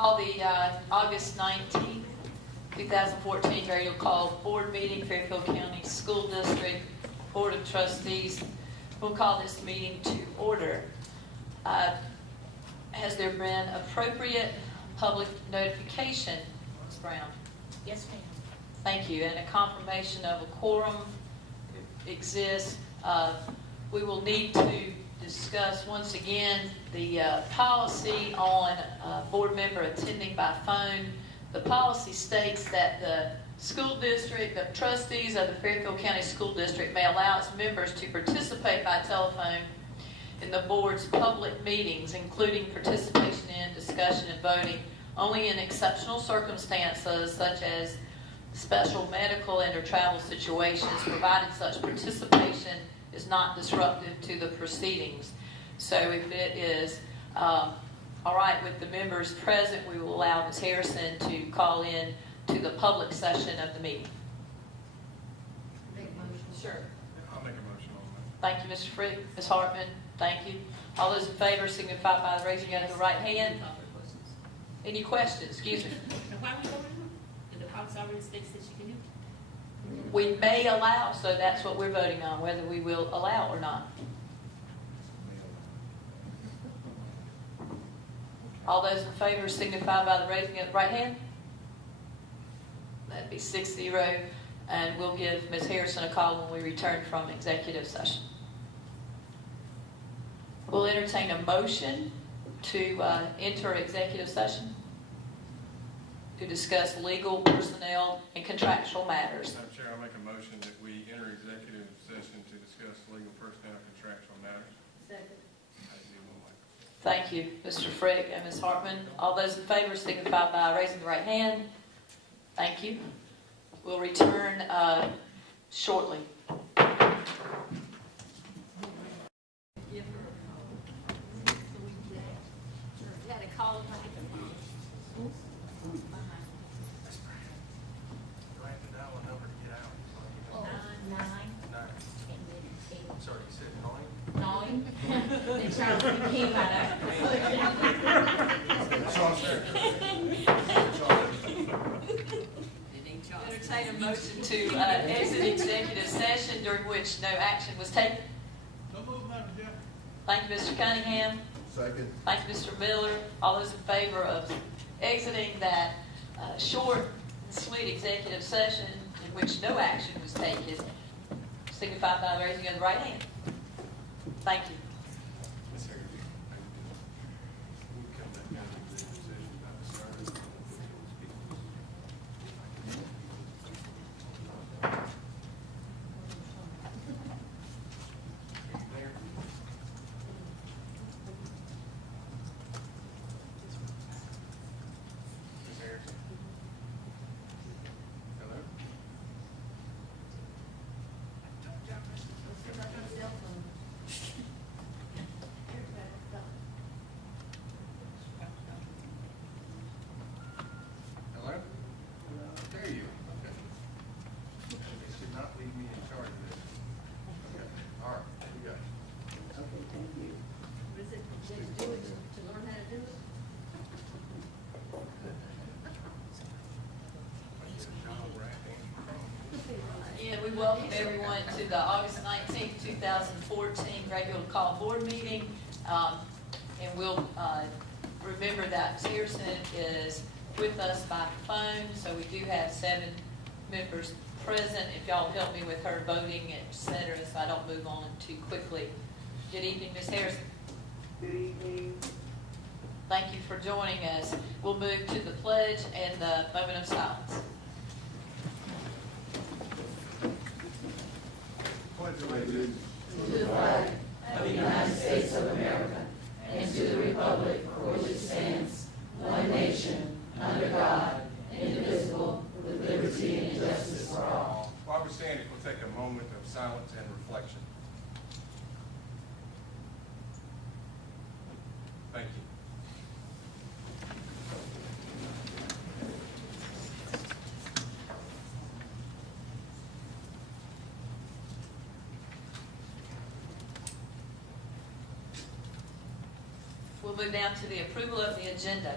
Call the August 19th, 2014 regular call board meeting, Fairfield County School District Board of Trustees. We'll call this meeting to order. Has there been appropriate public notification, Ms. Brown? Yes, ma'am. Thank you. And a confirmation of a quorum exists. We will need to discuss once again the policy on board member attending by phone. The policy states that the school district, the trustees of the Fairfield County School District may allow its members to participate by telephone in the board's public meetings, including participation in, discussion, and voting, only in exceptional circumstances such as special medical and or travel situations, provided such participation is not disruptive to the proceedings. So if it is all right with the members present, we will allow Ms. Harrison to call in to the public session of the meeting. Make a motion. Sure. I'll make a motion on Thank you, Mr. Frick. Ms. Hartman, thank you. All those in favor signify by raising of the right hand. Any questions? Excuse me. And why are we voting on it? The policy already states that you can do it. We may allow, so that's what we're voting on, whether we will allow or not. All those in favor signify by the raising of the right hand. That'd be 6-0, and we'll give Ms. Harrison a call when we return from executive session. We'll entertain a motion to enter executive session to discuss legal, personnel, and contractual matters. Madam Chair, I'll make a motion that we enter executive session to discuss legal, personnel, and contractual matters. Second. Thank you, Mr. Frick and Ms. Hartman. All those in favor signify by raising the right hand. Thank you. We'll return shortly. Entertain a motion to exit executive session during which no action was taken. No move, Madam Chair. Thank you, Mr. Cunningham. Second. Thank you, Mr. Miller. All those in favor of exiting that short and sweet executive session in which no action was taken, signify by the raising of the right hand. Thank you. We welcome everyone to the August 19th, 2014 regular call board meeting. And we'll remember that Ms. Harrison is with us by phone, so we do have 7 members present. If y'all help me with her voting, etc., so I don't move on too quickly. Good evening, Ms. Harrison. Good evening. Thank you for joining us. We'll move to the pledge and the moment of silence. To the flag of the United States of America and to the republic for which it stands, one nation, under God, indivisible, with liberty and justice for all. While we're standing, we'll take a moment of silence and reflection. Thank you. We'll move down to the approval of the agenda.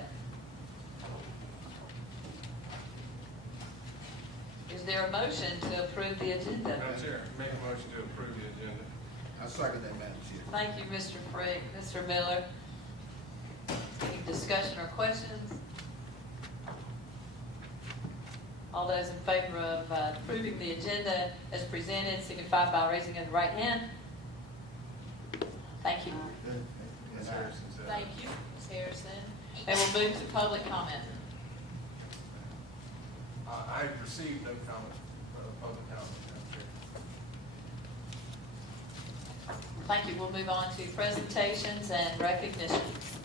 Is there a motion to approve the agenda? Madam Chair, make a motion to approve the agenda. I second that, Madam Chair. Thank you, Mr. Frigg. Mr. Miller, any discussion or questions? All those in favor of approving the agenda as presented signify by raising of the right hand. Thank you. Ms. Harrison said. Thank you, Ms. Harrison. And we'll move to public comment. I received no comment, public comment, Madam Chair. Thank you. We'll move on to presentations and recognitions.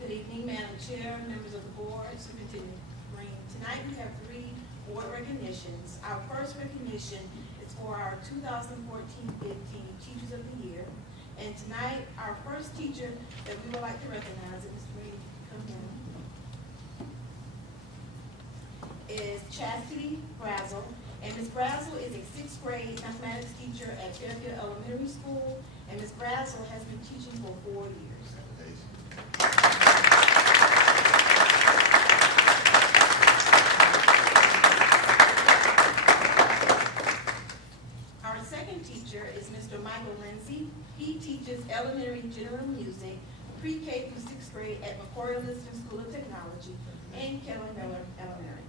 Good evening, Madam Chair, members of the board, Superintendent Green. Tonight we have 3 award recognitions. Our first recognition is for our 2014-15 Teachers of the Year. And tonight, our first teacher that we would like to recognize, and Mr. Green, come in, is Chastity Brazel. And Ms. Brazel is a 6th grade mathematics teacher at Fairfield Elementary School. And Ms. Brazel has been teaching for 4 years. Our second teacher is Mr. Michael Lindsay. He teaches elementary general music, pre-K through 6th grade at McCory Liston School of Technology and Keller Miller Elementary.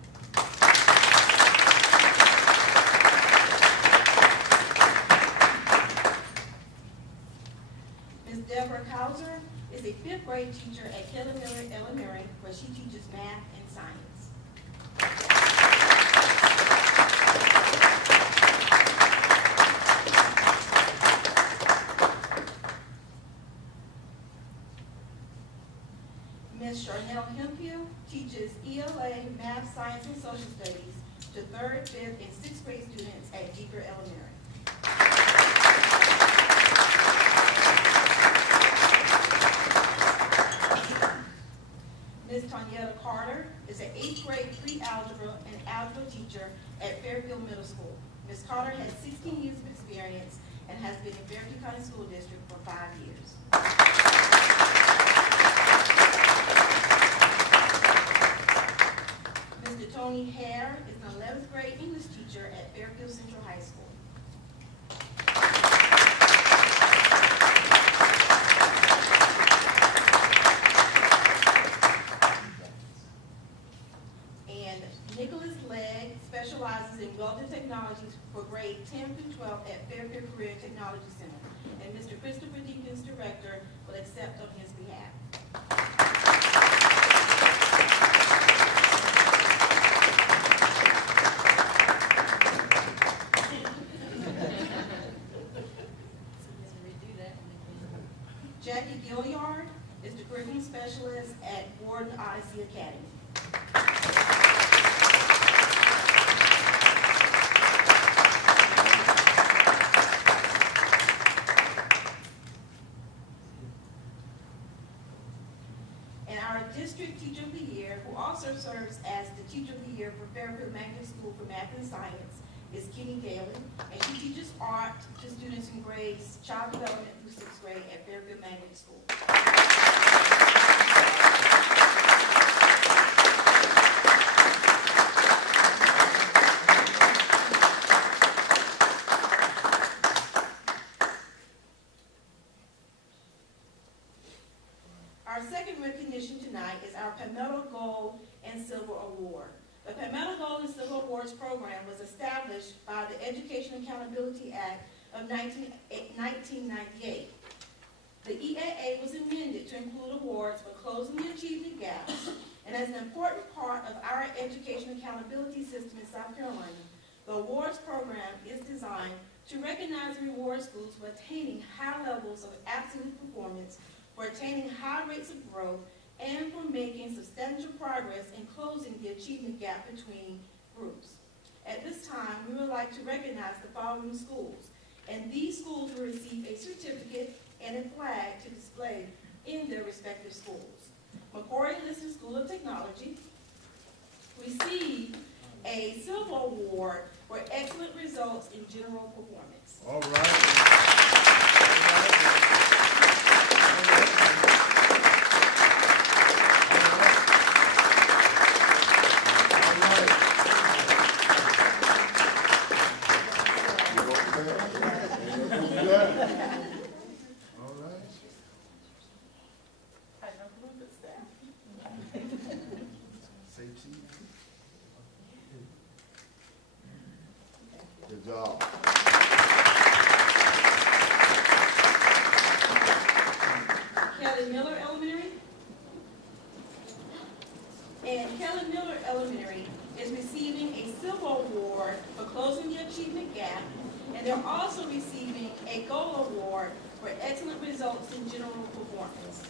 Ms. Deborah Kauser is a 5th grade teacher at Keller Miller Elementary, where she teaches math and science. Ms. Charnel Hemphill teaches ELA, math, science, and social studies to 3rd, 5th, and 6th grade students at Deeper Elementary. Ms. Tanyetta Carter is an 8th grade pre-algebra and algebra teacher at Fairfield Middle School. Ms. Carter has 16 years of experience and has been in Fairfield County School District for 5 years. Mr. Tony Hare is an 11th grade English teacher at Fairfield Central High School. And Nicholas Legg specializes in welding technologies for grade 10 through 12 at Fairfield Career Technology Center. And Mr. Christopher Deakins, director, will accept on his behalf. Jackie Gilliard is the curriculum specialist at Warden Odyssey Academy. And our district teacher of the year, who also serves as the teacher of the year for Fairfield Magnet School for Math and Science, is Kenny Daly, and she teaches art to students in grades child development through 6th grade at Fairfield Magnet School. Our second recognition tonight is our Palmetto Gold and Silver Award. The Palmetto Gold and Silver Awards program was established by the Education Accountability Act of 1998. The EAA was amended to include awards for closing the achievement gaps, and as an important part of our education accountability system in South Carolina, the awards program is designed to recognize and reward schools for attaining high levels of absolute performance, for attaining high rates of growth, and for making substantial progress in closing the achievement gap between groups. At this time, we would like to recognize the following schools, and these schools will receive a certificate and a flag to display in their respective schools. McCory Liston School of Technology received a silver award for excellent results in general performance. All right. All right. Say cheese. Good job. Kelly Miller Elementary. And Kelly Miller Elementary is receiving a silver award for closing the achievement gap, and they're also receiving a gold award for excellent results in general performance.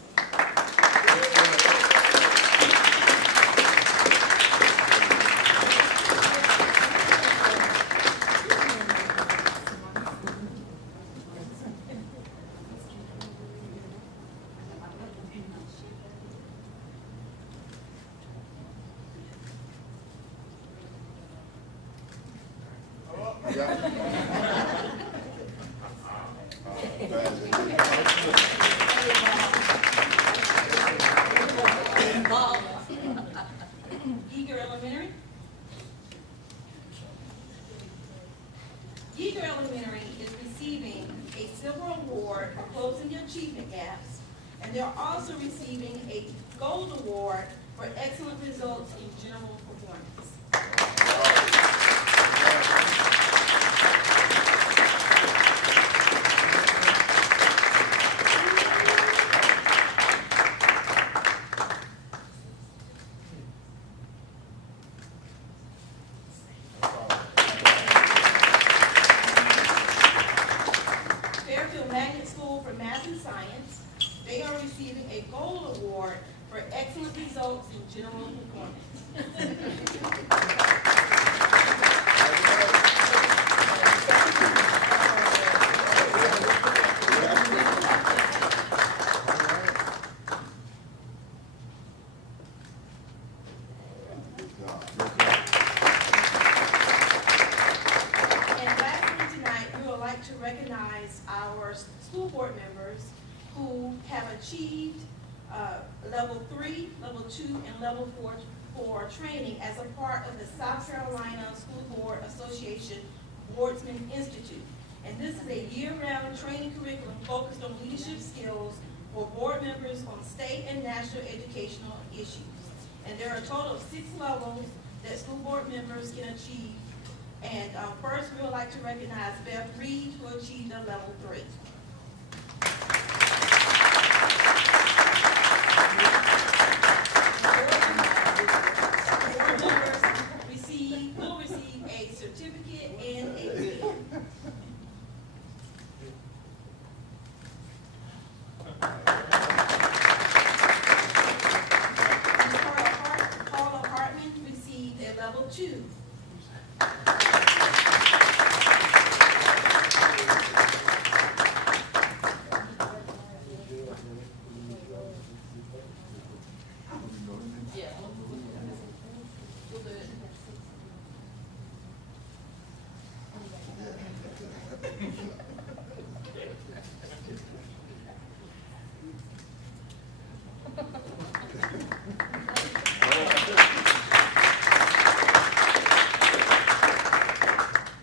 Yeager Elementary. Yeager Elementary is receiving a silver award for closing the achievement gaps, and they're also receiving a gold award for excellent results in general performance. Fairfield Magnet School for Math and Science, they are receiving a gold award for excellent results in general performance. And lastly tonight, we would like to recognize our school board members who have achieved level 3, level 2, and level 4 training as a part of the South Carolina School Board Association Boardsman Institute. And this is a year-round training curriculum focused on leadership skills for board members on state and national educational issues. And there are a total of 6 levels that school board members can achieve. And first, we would like to recognize Beth Reed, who achieved a level 3. Board members will receive a certificate and a fee. Paula Hartman received a level 2. Yeah. We'll do it.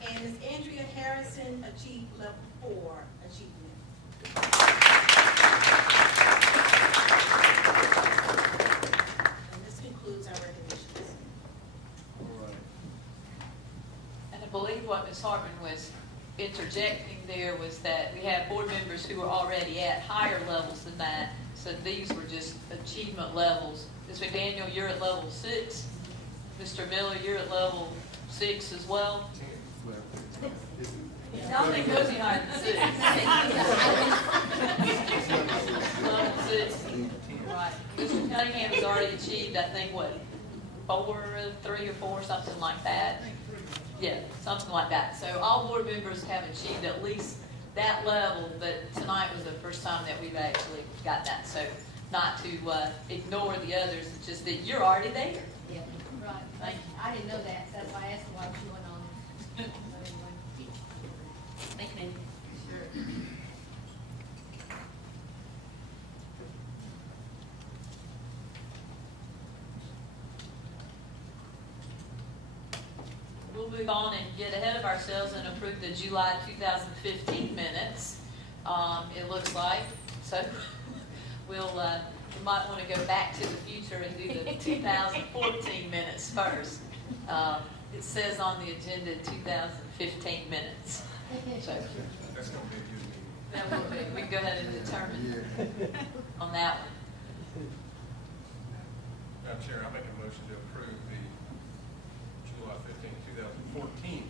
And Ms. Andrea Harrison achieved level 4 achievement. And this concludes our recognitions. All right. And I believe what Ms. Hartman was interjecting there was that we have board members who are already at higher levels than that. So these were just achievement levels. Ms. McDaniel, you're at level 6. Mr. Miller, you're at level 6 as well. Nothing goes higher than 6. Level 6. Right. Mr. Cunningham has already achieved, I think, what, 3 or 4, something like that. Yeah, something like that. So all board members have achieved at least that level, but tonight was the first time that we've actually got that. So not to ignore the others, it's just that you're already there. Yeah, right. Thank you. I didn't know that, so that's why I asked why she went on. So anyway. Thank you, ma'am. we'll move on and get ahead of ourselves and approve the July 2015 minutes. It looks like, so we might want to go back to the future and do the 2014 minutes first. It says on the agenda 2015 minutes. So That's going to be a good meeting. that will be, we can go ahead and determine on that one. Madam Chair, I make a motion to approve the July 15, 2014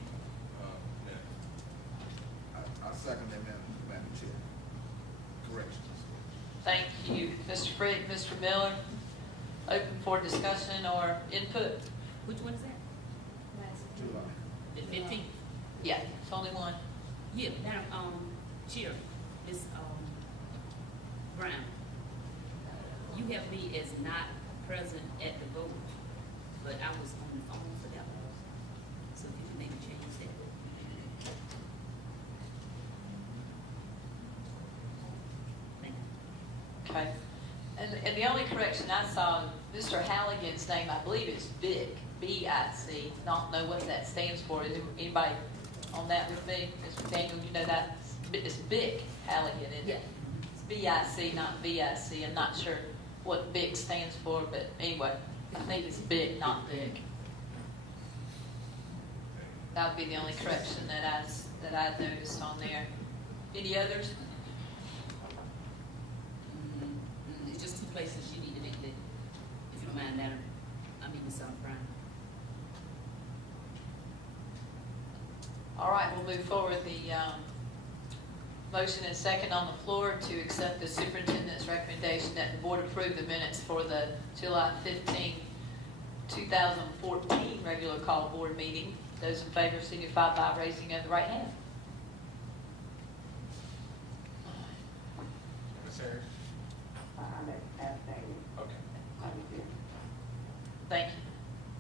minutes. I second that, Madam Chair. Corrections. Thank you, Mr. Frick. Mr. Miller, open for discussion or input? Which one is that? July. The 15th? Yeah, it's only one. Yeah, Madam, Chair, Ms. Brown, you have me as not present at the vote, but I was on the phone for that one. So if you can maybe change that. Thank you. Okay. And the only correction I saw, Mr. Halligan's name, I believe is BIC, B-I-C. Don't know what that stands for. Is anybody on that with me? Mr. Daniel, you know that? It's BIC Halligan, isn't it? It's B-I-C, not V-I-C. I'm not sure what BIC stands for, but anyway, I think it's BIC, not BIC. That would be the only correction that I noticed on there. Any others? It's just two places you need to make that, if you don't mind, Madam. I mean, Ms. Brown. All right, we'll move forward. The motion and second on the floor to accept the superintendent's recommendation that the board approve the minutes for the July 15, 2014 regular call board meeting. Those in favor signify by raising of the right hand. Ms. Harris? Okay. Thank you.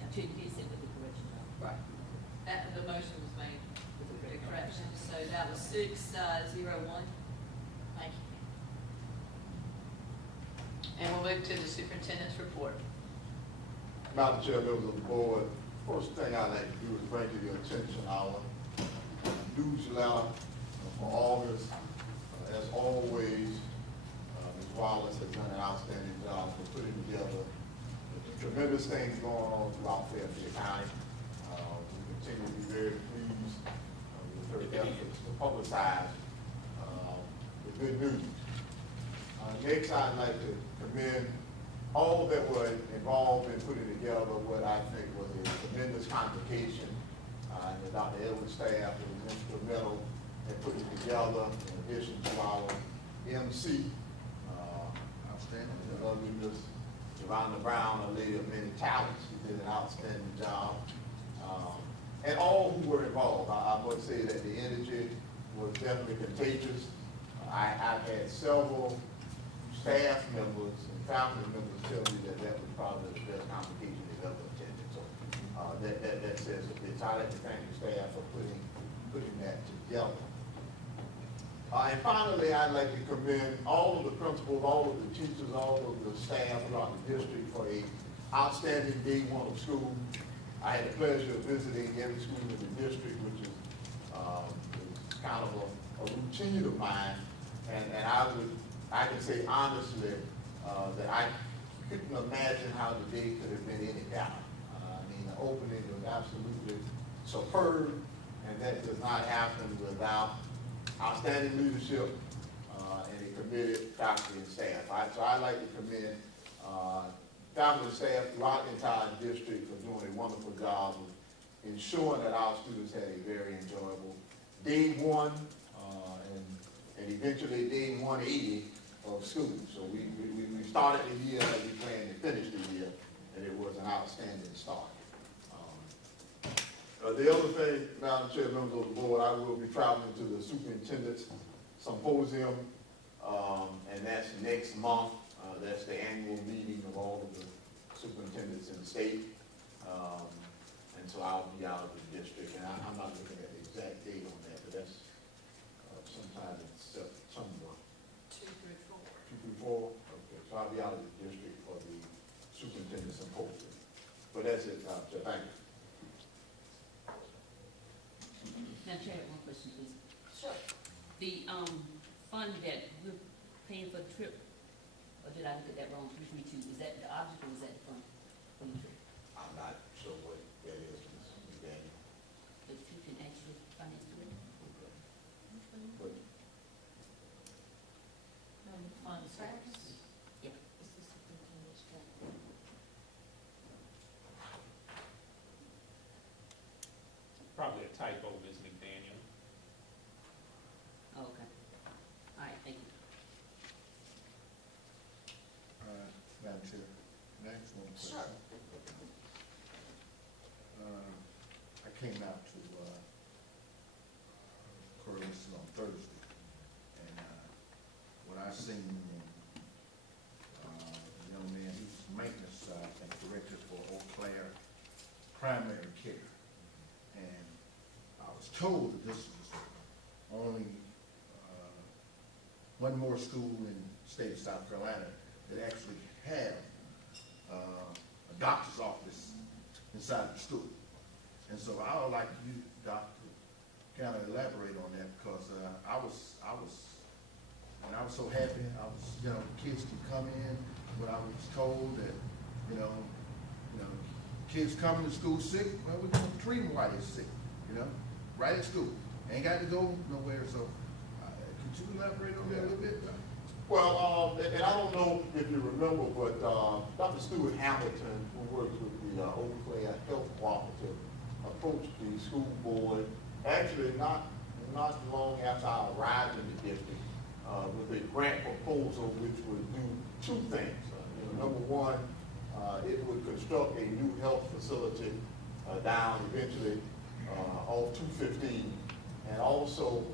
Now, Chair, you did say with the correction. Right. The motion was made with the correction, so that was 601. Thank you. And we'll move to the superintendent's report. Madam Chair, members of the board, first thing I'd like to do is bring to your attention our newsletter for August. As always, Ms. Wallace has done an outstanding job for putting together tremendous things going on throughout Fairfield County. We continue to be very pleased with her efforts to publicize the good news. Next, I'd like to commend all that were involved in putting together what I think was a tremendous convocation. And Dr. Edwards' staff was instrumental in putting it together, in addition to our MC, Outstanding. Ms. Yolanda Brown, a lady of many talents. She did an outstanding job. And all who were involved. I must say that the energy was definitely contagious. I've had several staff members and faculty members tell me that that was probably the best convocation they've ever attended. So that says a bit. So I'd like to thank the staff for putting that together. And finally, I'd like to commend all of the principals, all of the teachers, all of the staff throughout the district for a outstanding day one of school. I had the pleasure of visiting every school in the district, which is kind of a routine of mine. And I can say honestly that I couldn't imagine how the day could have been any better. I mean, the opening was absolutely superb, and that does not happen without outstanding leadership and a committed faculty and staff. So I'd like to commend faculty and staff throughout the entire district for doing a wonderful job of ensuring that our students had a very enjoyable day one and eventually day 180 of school. So we started the year as we planned to finish the year, and it was an outstanding start. The other thing, Madam Chair, members of the board, I will be traveling to the Superintendent's Symposium, and that's next month. That's the annual meeting of all of the superintendents in the state. And so I'll be out of the district, and I'm not looking at the exact date on that, but that's sometime in September. 2 through 4. 2 through 4? Okay, so I'll be out of the district for the Superintendent's Symposium. But that's it, Madam Chair. Thank you. question, please. Sure. The, fund that we're paying for the trip, or did I look at that wrong, 332, is that the object or is that the fund for the trip? I'm not sure what that is, Ms. Daniel. If you can actually finance it. But Fund source. Yeah. Probably a typo, Ms. McDaniel. Oh, okay. All right, thank you. Madam Chair, next one. Sure. I came out to, Corliss on Thursday, and, what I seen, the young man, he was maintenance, I think, director for Eau Claire Primary Care. And I was told that this was only, one more school in the state of South Carolina that actually have, a doctor's office inside the school. And so I would like you, Doctor, kind of elaborate on that, because I was so happy. I was, kids can come in, but I was told that, kids coming to school sick, well, we're gonna treat them while they're sick, right at school. Ain't got to go nowhere, so could you elaborate on that a little bit, Doc? Well, and I don't know if you remember, but Dr. Stewart Hamilton, who works with the Eau Claire Health Cooperative, approached the school board, actually not long after I arrived in the district, with a grant proposal which would do two things. Number one, it would construct a new health facility down eventually off 215, and also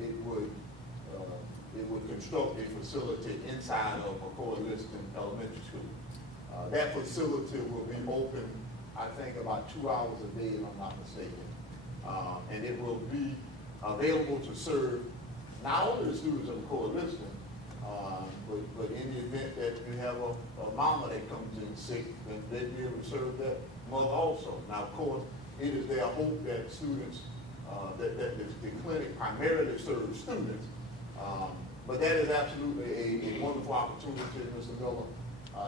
it would construct a facility inside of McCoy-Liston Elementary School. That facility will be open, I think, about 2 hours a day, if I'm not mistaken. And it will be available to serve not only the students of McCoy-Liston, but in the event that you have a mama that comes in sick, then they'd be able to serve that mother also. Now, of course, it is their hope that students, that the clinic primarily serves students, but that is absolutely a wonderful opportunity, Mr. Miller.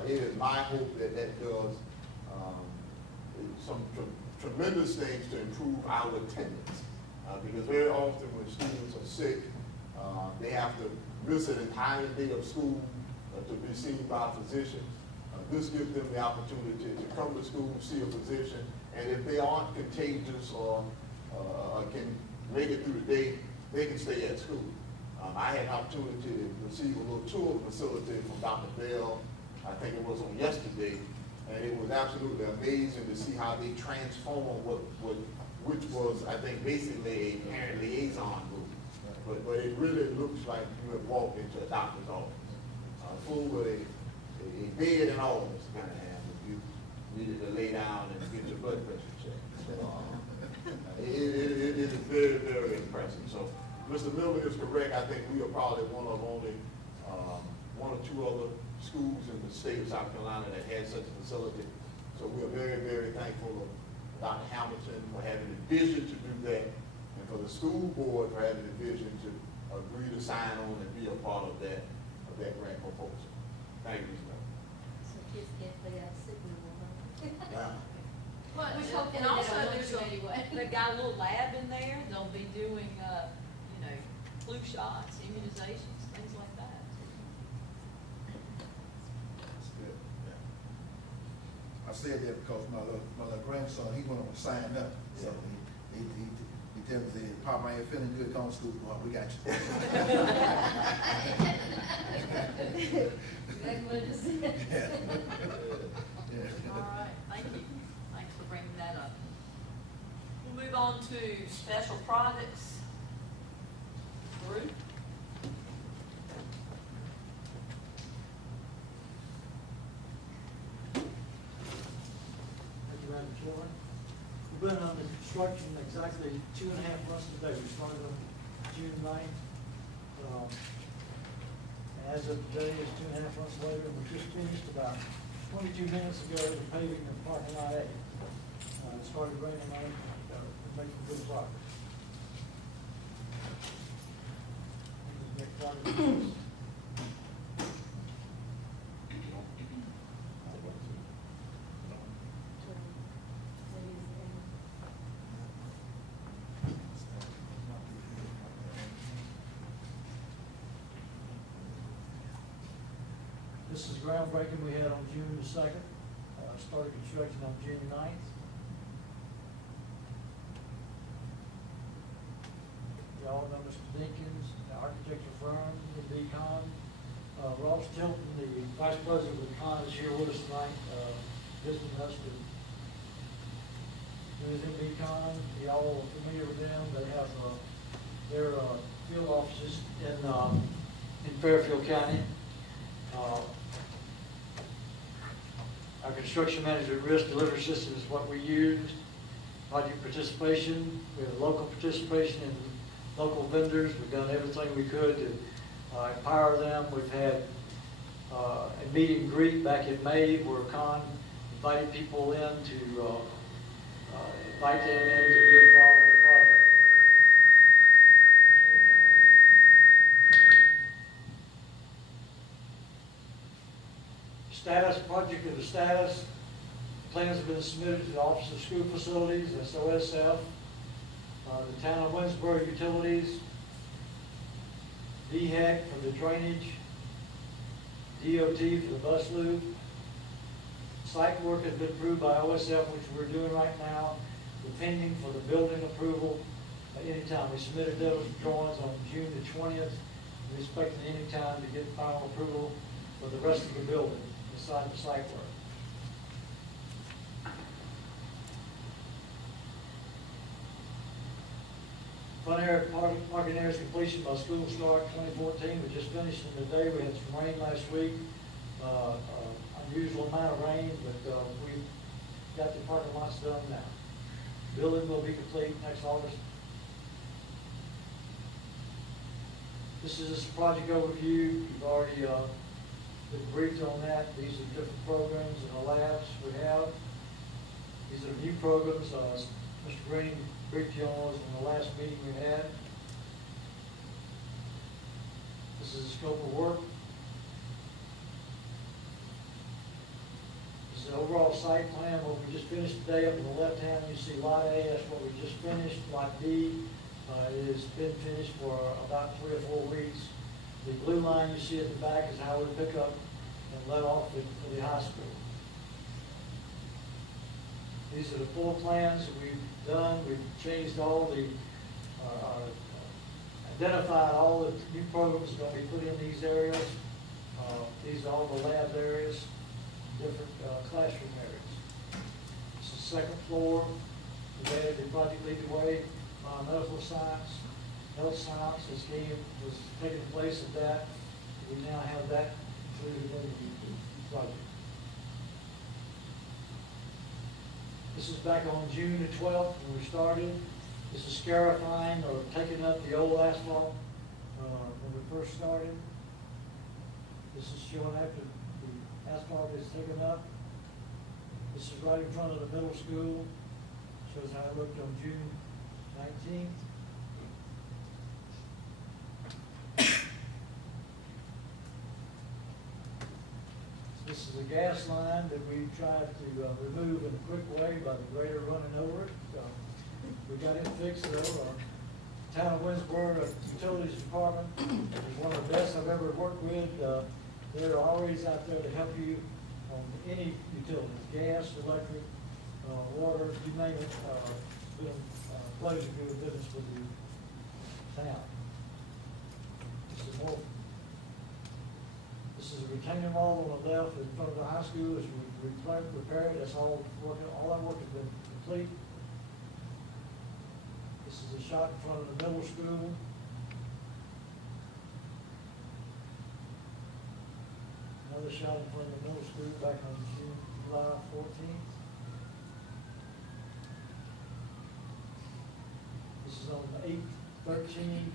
It is my hope that that does some tremendous things to improve our attendance. Because very often when students are sick, they have to miss an entire day of school to be seen by a physician. This gives them the opportunity to come to school, see a physician, and if they aren't contagious or can make it through the day, they can stay at school. I had an opportunity to receive a little tour of the facility from Dr. Bell, I think it was on yesterday, and it was absolutely amazing to see how they transformed which was, I think, basically a parent liaison group. But it really looks like you have walked into a doctor's office, full with a bed and all this kind of hand if you needed to lay down and get your blood pressure checked. So, it is very, very impressive. So Mr. Miller is correct. I think we are probably one of only one or two other schools in the state of South Carolina that has such a facility. So we are very, very thankful of Dr. Hamilton for having the vision to do that, and for the school board for having the vision to agree to sign on and be a part of that grant proposal. Thank you, Mr. Miller. So kids can't play out sick anymore, Yeah. Well, Which hopefully and they also don't want there's to anyway. they've got a little lab in there. They'll be doing, flu shots, immunizations, things like that. That's good. I said that because my little grandson, he went on to sign up, so he tells me, Papa, I ain't feeling good, come to school, boy, we got you. That's what it is. Yeah. All right, thank you. Thanks for bringing that up. We'll move on to special projects. Ruth? Thank you, Madam Chairman. We've been under construction exactly 2.5 months today. We started on June 9th. As of today, it's 2.5 months later, and we just finished about 22 minutes ago the paving of parking lot A. It started raining on it, we're making good progress. This is groundbreaking we had on June the 2nd. Started construction on June 9th. Y'all know Mr. Dinkins, the architecture firm, the Becon. Ross Tilton, the vice president of the con, is here with us tonight, visiting us to do his Becon. Y'all are familiar with them. They have their field offices in Fairfield County. Our construction manager risk delivery system is what we use. Project participation, we have local participation and local vendors. We've done everything we could to empower them. We've had a meet and greet back in May where Con invited people in to invite them in to be involved in the project. Status, project of the status. Plans have been submitted to the Office of School Facilities, that's OSF, the Town of Winsboro Utilities, DHEC for the drainage, DOT for the bus loop. Site work has been approved by OSF, which we're doing right now. We're pending for the building approval anytime. We submitted those drawings on June the 20th. We're expecting any time to get final approval for the rest of the building besides the site work. Front area parking areas completion by school start 2014. We just finished in the day. We had some rain last week. Unusual amount of rain, but we've got the parking lots done now. Building will be complete next August. This is just a project overview. You've already been briefed on that. These are different programs and the labs we have. These are new programs. Mr. Green briefed you on in the last meeting we had. This is the scope of work. This is the overall site plan. What we just finished today up on the left hand, you see Lot A, that's what we just finished. Lot B has been finished for about 3 or 4 weeks. The blue line you see at the back is how we pick up and let off for the high school. These are the floor plans that we've done. We've changed all the, identified all the new programs that will be put in these areas. These are all the lab areas, different classroom areas. This is the second floor. We've added the project lead the way, medical science, health science was taking place at that. We now have that included in the project. This is back on June the 12th when we started. This is scarifying or taking up the old asphalt when we first started. This is showing after the asphalt is taken up. This is right in front of the middle school. Shows how it looked on June 19th. This is a gas line that we tried to remove in a quick way by the grader running over it. We got it fixed though. Town of Winsboro Utilities Department is one of the best I've ever worked with. They're always out there to help you on any utilities, gas, electric, water, you name it. It's been a pleasure doing business with the town. This is a retaining wall on the left in front of the high school. As we repair it, that's all working. All that work has been complete. This is a shot in front of the middle school. Another shot in front of the middle school back on July 14th. This is on 813.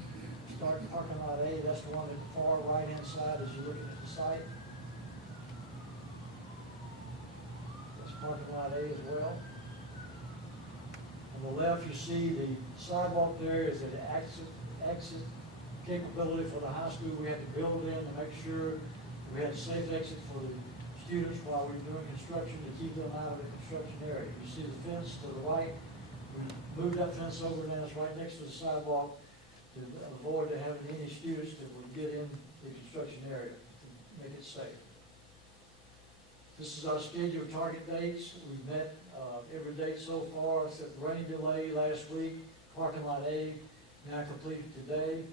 Start parking lot A, that's the one at the far right hand side as you're looking at the site. That's parking lot A as well. On the left you see the sidewalk there is at exit capability for the high school. We had to build in to make sure we had a safe exit for the students while we were doing construction to keep them out of the construction area. You see the fence to the right, we moved that fence over, and it's right next to the sidewalk to avoid having any students that would get in the construction area to make it safe. This is our scheduled target dates. We've met every date so far, except the rain delay last week. Parking lot A now completed today.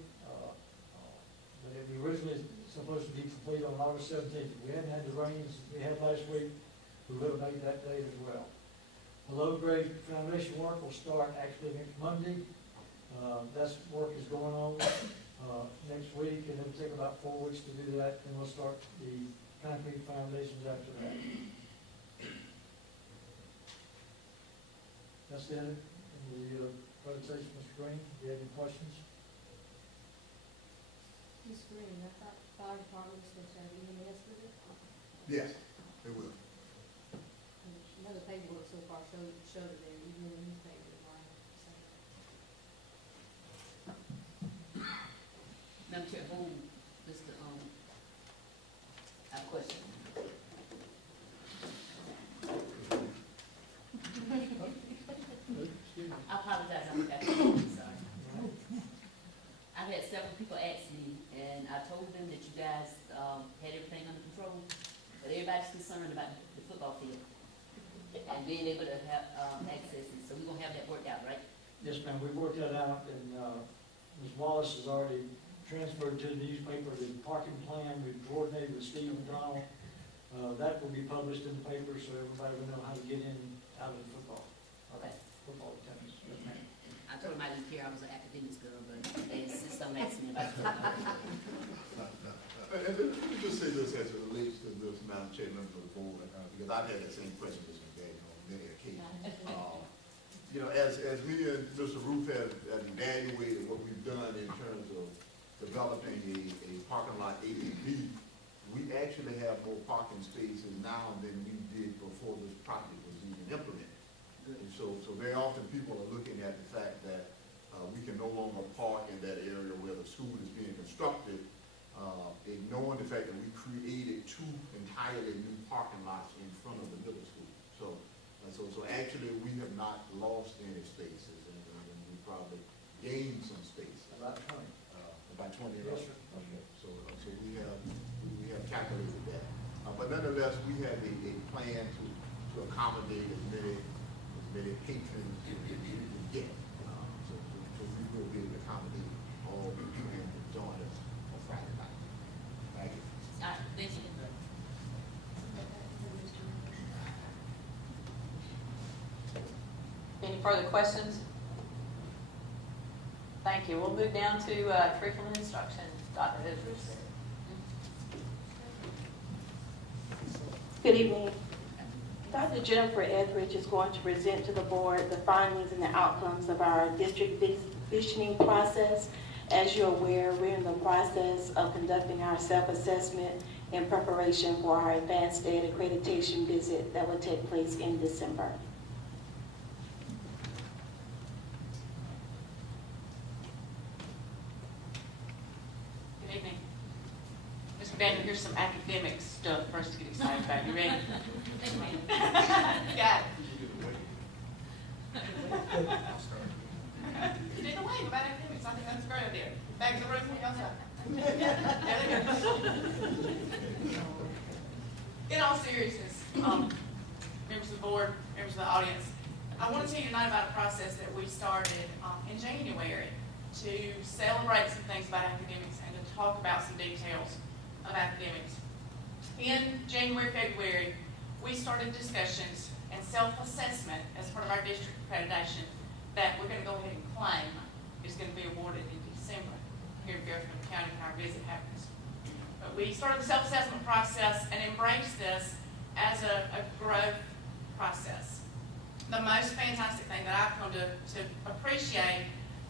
But it was originally supposed to be complete on August 17th. If we hadn't had the rains we had last week, we would have made that date as well. Below grade foundation work will start actually next Monday. That work is going on next week, and it'll take about 4 weeks to do that, and we'll start the concrete foundations after that. That's the end of the presentation, Mr. Green. Do you have any questions? Ms. Green, I thought the fire department was supposed to have EMS with it. Yes, it will. None of the paperwork so far showed it there, even in the newspaper, right? Madam Chair, hold, Mr. I have a question. I apologize, I'm back. Sorry. I've had several people ask me, and I told them that you guys had everything under control, but everybody's concerned about the football field and being able to have access, and so we're gonna have that worked out, right? Yes, ma'am, we worked that out, and Ms. Wallace has already transferred to the newspaper the parking plan. We've coordinated with Steve and Donald. That will be published in the paper so everybody will know how to get in and out of the football tennis. Yes, ma'am. I told them I didn't care, I was an academics girl, but they insist on asking me about football. And let me just say this as it relates to this, Madam Chair, member of the board, because I've had that same question, Mr. McDaniel, on many occasions. You know, as me and Mr. Roof have evaluated what we've done in terms of developing a parking lot A and B, we actually have more parking spaces now than we did before this project was even implemented. And so very often people are looking at the fact that we can no longer park in that area where the school is being constructed, ignoring the fact that we created 2 entirely new parking lots in front of the middle school. So actually we have not lost any spaces, and we probably gained some space. About 20. About 20. Yes, sir. Okay. So we have calculated that. But nonetheless, we have a plan to accommodate as many patrons as we can get. So we will be able to accommodate all the people who join us on Friday night. Thank you. All right, thank you. Any further questions? Thank you. We'll move down to curriculum instruction. Dr. Edwards. Good evening. Dr. Jennifer Etheridge is going to present to the board the findings and the outcomes of our district visioning process. As you're aware, we're in the process of conducting our self-assessment in preparation for our advanced data accreditation visit that will take place in December. Good evening. Mr. Daniel, here's some academic stuff for us to get excited about. You ready? Got it. You didn't wave about academics. I think that's a great idea. Bags of room for you outside. In all seriousness, members of the board, members of the audience, I want to tell you tonight about a process that we started in January to celebrate some things about academics and to talk about some details of academics. In January, February, we started discussions and self-assessment as part of our district accreditation that we're going to go ahead and claim is going to be awarded in December here in Fairfield County when our visit happens. But we started the self-assessment process and embraced this as a growth process. The most fantastic thing that I've come to appreciate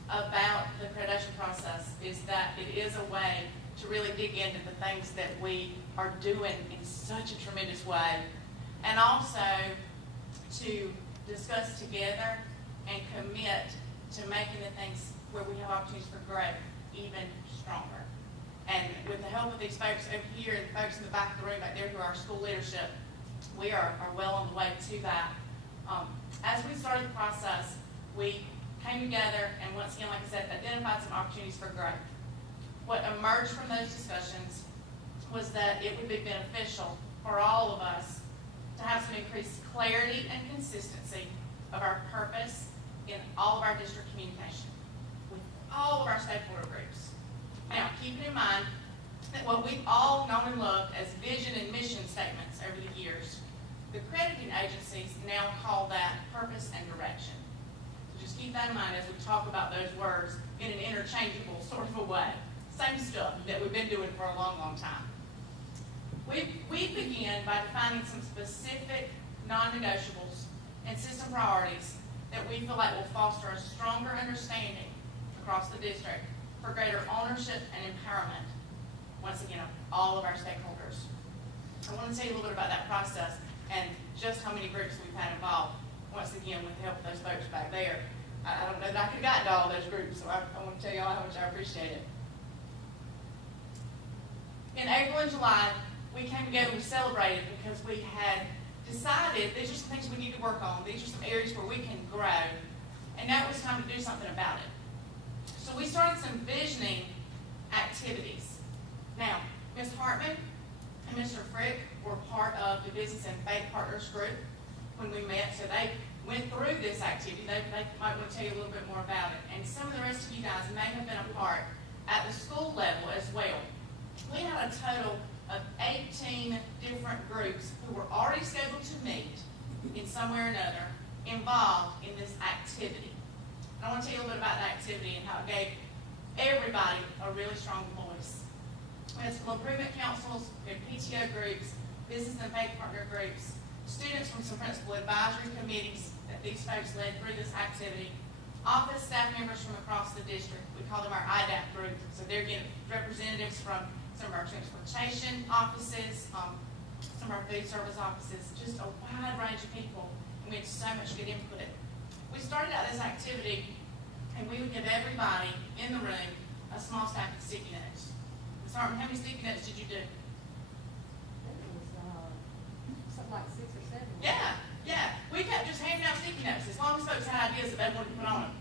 about the accreditation process is that it is a way to really dig into the things that we are doing in such a tremendous way, and also to discuss together and commit to making the things where we have opportunities for growth even stronger. And with the help of these folks over here and folks in the back of the room back there who are our school leadership, we are well on the way to that. As we started the process, we came together and once again, like I said, identified some opportunities for growth. What emerged from those discussions was that it would be beneficial for all of us to have some increased clarity and consistency of our purpose in all of our district communication with all of our stakeholder groups. Now, keeping in mind that what we've all known and loved as vision and mission statements over the years, the accrediting agencies now call that purpose and direction. So just keep that in mind as we talk about those words in an interchangeable sort of a way. Same stuff that we've been doing for a long, long time. We begin by defining some specific non-negotiables and system priorities that we feel like will foster a stronger understanding across the district for greater ownership and empowerment, once again, of all of our stakeholders. I want to tell you a little bit about that process and just how many groups we've had involved, once again, with the help of those folks back there. I don't know that I could have gotten to all those groups, so I want to tell you all how much I appreciate it. In April and July, we came together and we celebrated because we had decided these are some things we need to work on. These are some areas where we can grow. And now it was time to do something about it. So we started some visioning activities. Now, Ms. Hartman and Mr. Frick were part of the Business and Faith Partners group when we met. So they went through this activity. They might want to tell you a little bit more about it. And some of the rest of you guys may have been a part at the school level as well. We had a total of 18 different groups who were already scheduled to meet in some way or another involved in this activity. And I want to tell you a little bit about the activity and how it gave everybody a really strong voice. We had school improvement councils, we had PTO groups, business and faith partner groups, students from some principal advisory committees that these folks led through this activity, office staff members from across the district. We call them our IDAP group. So they're getting representatives from some of our transportation offices, some of our food service offices, just a wide range of people, and we had so much good input. We started out this activity, and we would give everybody in the room a small stack of sticky notes. Ms. Hartman, how many sticky notes did you do? It was something like 6 or 7. Yeah. We kept just handing out sticky notes as long as folks had ideas that they wanted to put on them.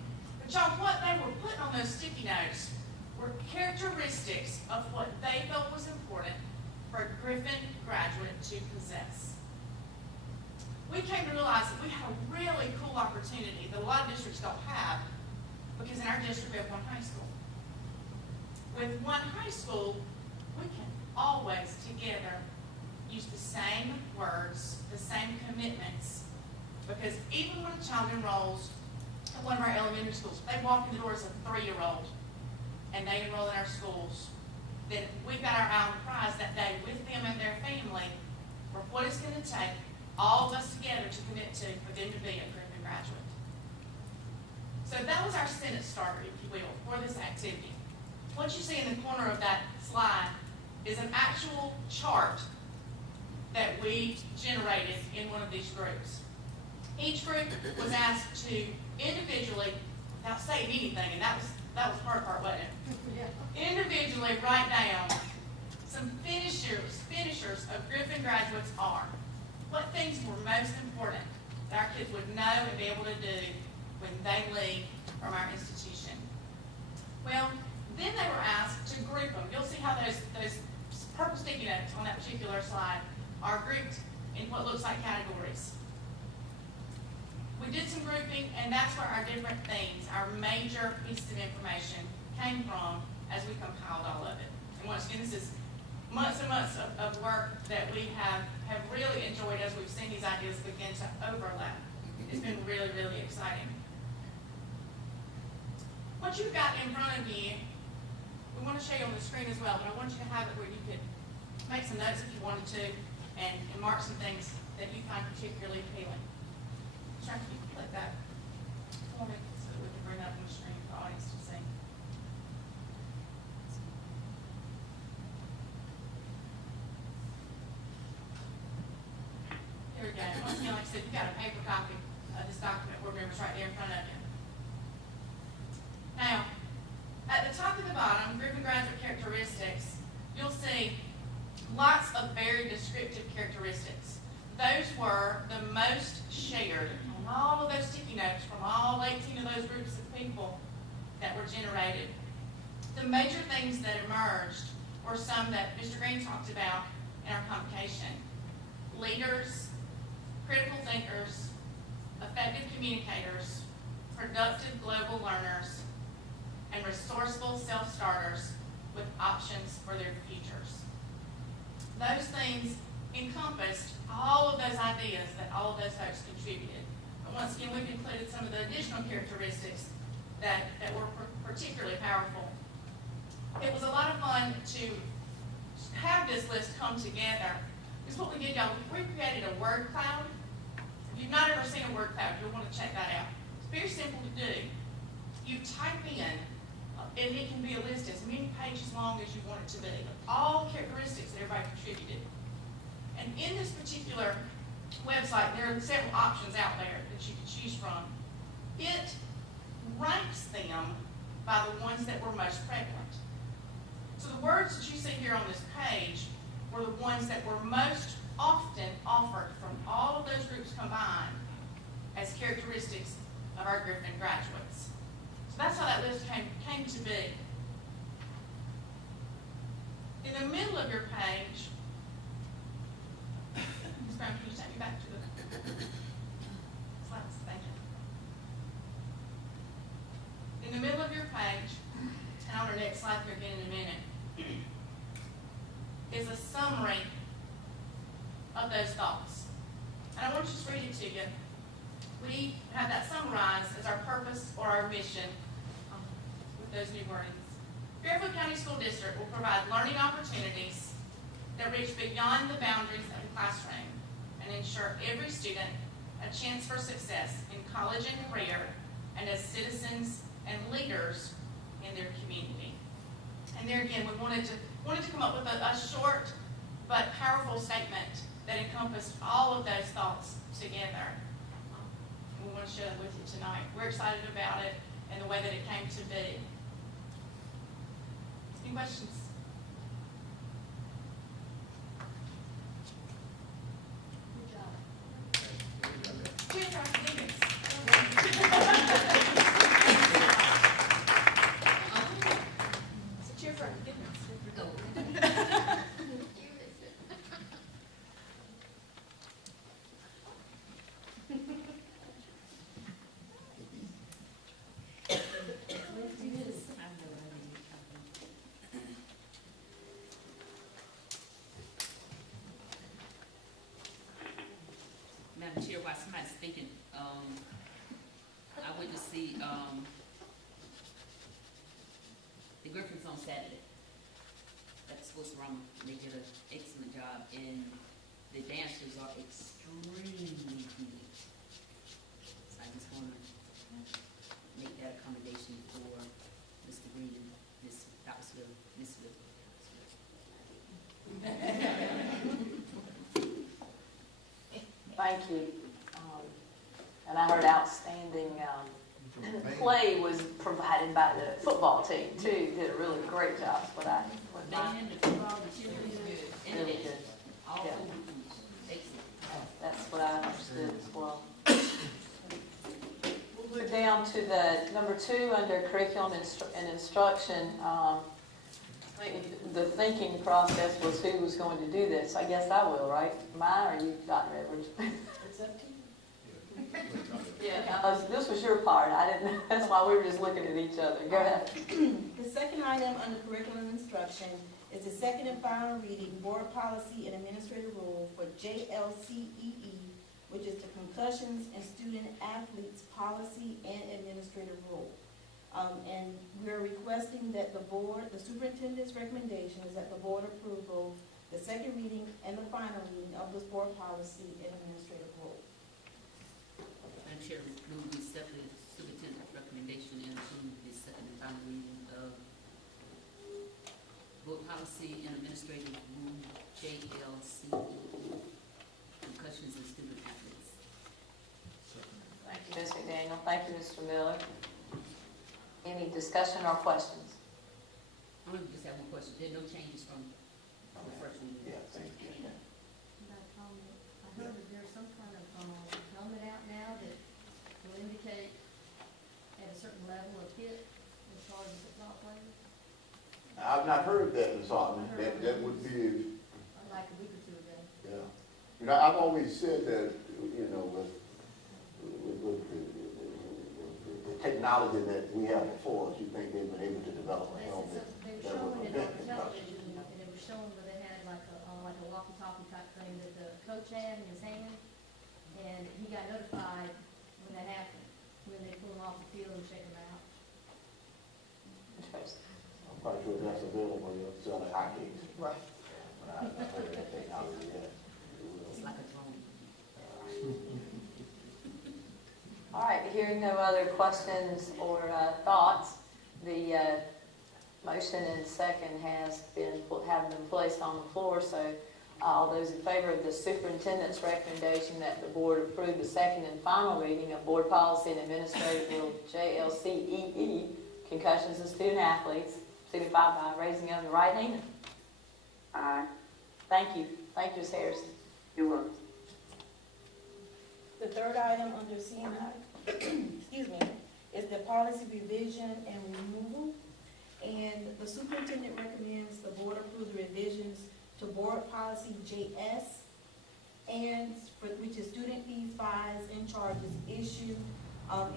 But y'all, what they were putting on those sticky notes were characteristics of what they felt was important for a Griffin graduate to possess. We came to realize that we had a really cool opportunity that a lot of districts don't have, because in our district we have one high school. With one high school, we can always together use the same words, the same commitments, because even when a child enrolls at one of our elementary schools, they walk in the door as a 3-year-old, and they enroll in our schools, then we've got our eye on the prize that day with them and their family for what it's going to take all of us together to commit to for them to be a Griffin graduate. So that was our sentence starter, if you will, for this activity. What you see in the corner of that slide is an actual chart that we generated in one of these groups. Each group was asked to individually, without saying anything, and that was the hard part, wasn't it? Yeah. Individually write down some finishers of Griffin graduates are. What things were most important that our kids would know and be able to do when they leave from our institution. Well, then they were asked to group them. You'll see how those purple sticky notes on that particular slide are grouped in what looks like categories. We did some grouping, and that's where our different themes, our major pieces of information, came from as we compiled all of it. And once again, this is months and months of work that we have really enjoyed as we've seen these ideas begin to overlap. It's been really, really exciting. What you've got in front of you, we want to show you on the screen as well, but I want you to have it where you could make some notes if you wanted to, and mark some things that you find particularly appealing. Try to click that for me so that we can bring that up on the screen for the audience to see. Here we go. Once again, like I said, you've got a paper copy of this document, board members, right there in front of you. Now, At the top of the bottom, Griffin graduate characteristics, you'll see lots of very descriptive characteristics. Those were the most shared on all of those sticky notes from all 18 of those groups of people that were generated. The major things that emerged were some that Mr. Green talked about in our convocation. Leaders, critical thinkers, effective communicators, productive global learners, and resourceful self-starters with options for their futures. Those things encompassed all of those ideas that all of those folks contributed. But once again, we've included some of the additional characteristics that were particularly powerful. It was a lot of fun to have this list come together. Because what we did, y'all, we created a word cloud. If you've not ever seen a word cloud, you'll want to check that out. It's very simple to do. You type in, and it can be a list as many pages long as you want it to be, of all characteristics that everybody contributed. And in this particular website, there are several options out there that you can choose from. It ranks them by the ones that were most prevalent. So the words that you see here on this page were the ones that were most often offered from all of those groups combined as characteristics of our Griffin graduates. So that's how that list came to be. In the middle of your page, Ms. Brown, can you take me back to the slides? Thank you. In the middle of your page, and on our next slide here again in a minute, is a summary of those thoughts. And I want to just read it to you. We have that summarized as our purpose or our mission with those new wordings. Fairfield County School District will provide learning opportunities that reach beyond the boundaries of the classroom and ensure every student a chance for success in college and career and as citizens and leaders in their community. And there again, we wanted to come up with a short but powerful statement that encompassed all of those thoughts together. And we want to share that with you tonight. We're excited about it and the way that it came to be. Any questions? Cheers for academics. Cheer for academics. Madam Chair, while somebody's thinking, I went to see the Griffins on Saturday at the Sports Roma. They did an excellent job, and the dancers are extremely good. So I just want to make that accommodation for Mr. Green and Miss Dr. Smith, Miss Smith. Thank you. And I heard outstanding play was provided by the football team too. Did a really great job. But Man, the football, the cheerleaders, and really the good. all Yeah. excellent. That's what I understood as well. We're down to the number 2 under curriculum and instruction. I think the thinking process was who was going to do this. I guess I will, right? Mine or you, Dr. Edwards? It's up to you. Yeah, this was your part. I didn't. That's why we were just looking at each other. Go ahead. The second item under curriculum and instruction is the second and final reading, board policy and administrative rule for JLCEE, which is the concussions and student athletes policy and administrative rule. And we're requesting that the board, the superintendent's recommendation is that the board approve both the second reading and the final reading of this board policy and administrative rule. Madam Chair, move we accept the superintendent's recommendation and approve the second and final reading of board policy and administrative rule JLCE, concussions and student athletes. Thank you, Ms. McDaniel. Thank you, Mr. Miller. Any discussion or questions? just have one question. There are no changes from the first reading? Yeah, thank you. I heard that there's some kind of helmet out now that will indicate at a certain level of hit as far as the football players, I've not heard that, Ms. Hartman. That would be, like a week or two ago. yeah. You know, I've always said that, you know, with the technology that we have before us, you think they've been able to develop a helmet They were that would showing it prevent on concussion. television, and it was showing where they had like a walkie-talkie type thing that the coach had in his hand, and he got notified when that happened, when they pull him off the field and check him out. I'm quite sure that's available when you're selling hotcakes. Right. But I've not heard that technology yet. It's like a drone. All right, hearing no other questions or thoughts, the motion and second have been placed on the floor. So all those in favor of the superintendent's recommendation that the board approve the second and final reading of Board Policy and Administrative Rule JLCEE, concussions of student athletes, signify by raising of the right hand. Aye. Thank you. Thank you, Ms. Harrison. You're welcome. The third item under CNI, excuse me, is the policy revision and removal. And the superintendent recommends the board approve the revisions to board policy JS, which is student fees, fines, and charges issued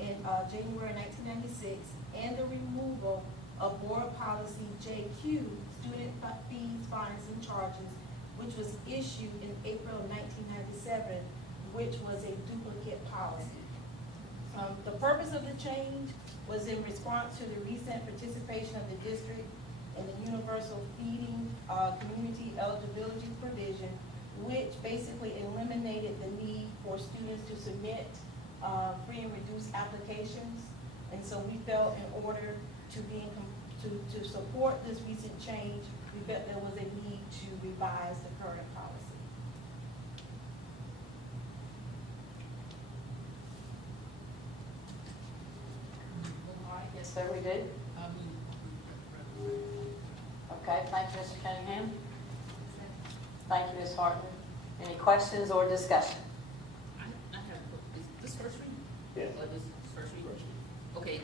in January 1996, and the removal of board policy JQ, student fees, fines, and charges, which was issued in April of 1997, which was a duplicate policy. The purpose of the change was in response to the recent participation of the district in the universal feeding community eligibility provision, which basically eliminated the need for students to submit free and reduced applications. And so we felt in order to support this recent change, we felt there was a need to revise the current policy. All right, yes, sir, we did. Okay, thank you, Mr. Cunningham. Thank you, Ms. Hartman. Any questions or discussion? I have, is this first reading? Yes. Or this first reading? Okay.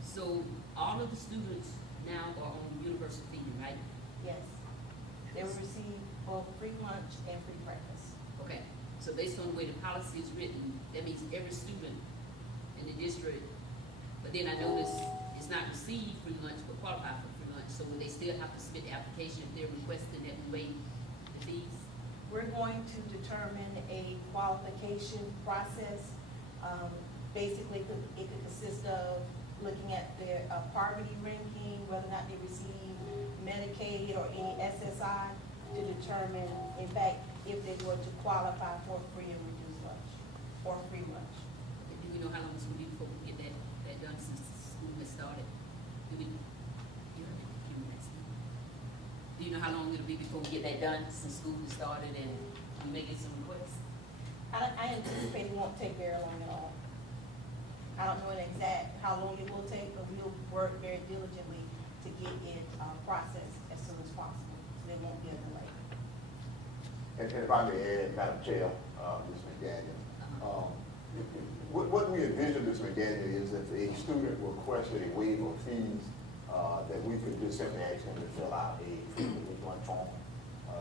So all of the students now are on universal feeding, right? Yes. They will receive both free lunch and free breakfast. Okay. So based on the way the policy is written, that means every student in the district, but then I notice it's not receive free lunch but qualify for free lunch. So will they still have to submit the application if they're requesting that we waive the fees? We're going to determine a qualification process. Basically, it could consist of looking at their poverty ranking, whether or not they receive Medicaid or any SSI, to determine, in fact, if they were to qualify for free and reduced lunch or free lunch. Do we know how long it's going to be before we get that done since school has started? Do you know how long it'll be before we get that done since school has started and we making some requests? I anticipate it won't take very long at all. I don't know an exact how long it will take, but we'll work very diligently to get it processed as soon as possible, so there won't be a delay. And if I may add, Madam Chair, Ms. McDaniel, what we envision, Ms. McDaniel, is if a student requested a waiver of fees, that we could just simply ask them to fill out a free lunch form.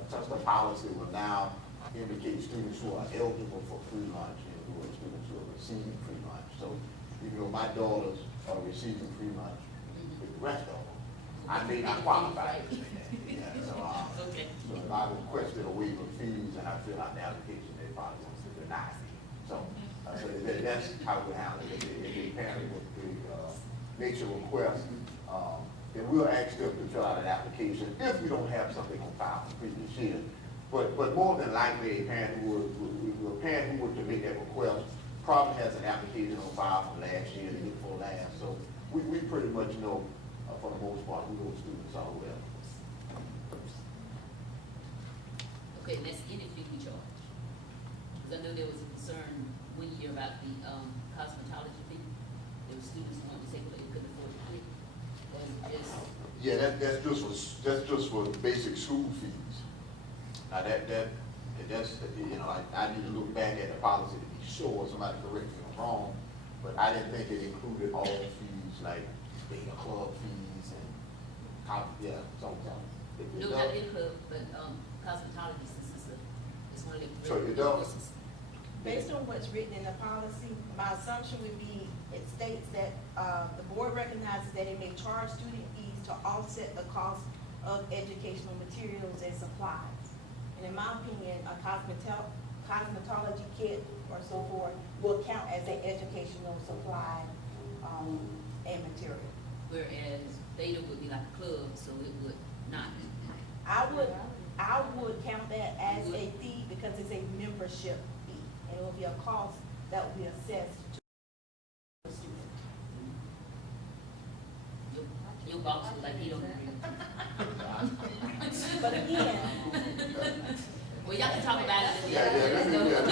Since the policy will now indicate students who are eligible for free lunch and who are students who are receiving free lunch. So even though my daughters are receiving free lunch with the rest of them, I may not qualify. Yeah, so if I requested a waiver of fees and I fill out the application, they probably want to deny me. So that's how we handle it. If a parent would make a request, then we'll ask them to fill out an application if we don't have something on file from previous year. But more than likely, a parent who were to make that request probably has an application on file from last year, the year before last. So we pretty much know, for the most part, who those students are well. Okay, and that's any fee we charge. Because I know there was a concern one year about the cosmetology fee. There were students who wanted to take, but they couldn't afford to pay. Was just Yeah, that's just for the basic school fees. Now that's, you know, I need to look back at the policy to be sure, somebody correct me if I'm wrong, but I didn't think it included all fees, like beta club fees and, yeah, so. No, not in club, but, cosmetology, since it's one of the. So it does? Based on what's written in the policy, my assumption would be, it states that the board recognizes that it may charge student fees to offset the cost of educational materials and supplies. And in my opinion, a cosmetology kit or so forth will count as an educational supply and material. Whereas beta would be like a club, so it would not. I would count that as a fee because it's a membership fee, and it will be a cost that will be assessed to the student. Your boss was like, he don't agree. But again, Well, y'all can talk about it. Yeah, let's do that.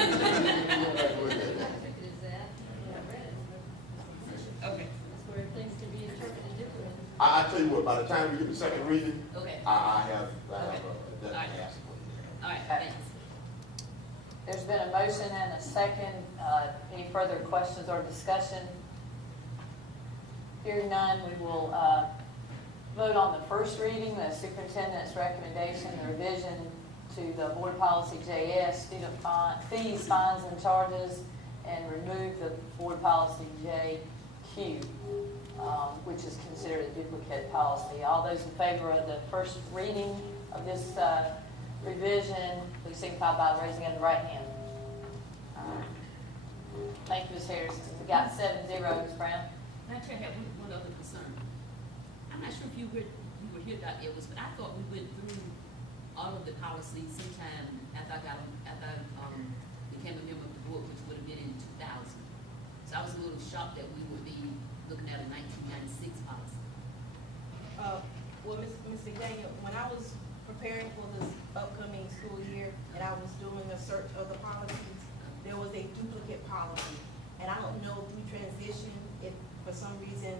Okay. That's where things can be interpreted differently. I tell you what, by the time we get the second reading, Okay. I have All that right. ask. All right, thanks. There's been a motion and a second. Any further questions or discussion? Hearing none, we will vote on the first reading, the superintendent's recommendation, the revision to the board policy JS, student fees, fines, and charges, and remove the board policy JQ, which is considered a duplicate policy. All those in favor of the first reading of this revision, please signify by raising of the right hand. Thank you, Ms. Harris. We got 7-0, Ms. Brown. Actually, I have one other concern. I'm not sure if you were here, Dr. Edwards, but I thought we went through all of the policies sometime after I became a member of the board, which would have been in 2000. So I was a little shocked that we would be looking at a 1996 policy. Well, Ms. McDaniel, when I was preparing for this upcoming school year and I was doing a search of the policies, there was a duplicate policy. And I don't know through transition if for some reason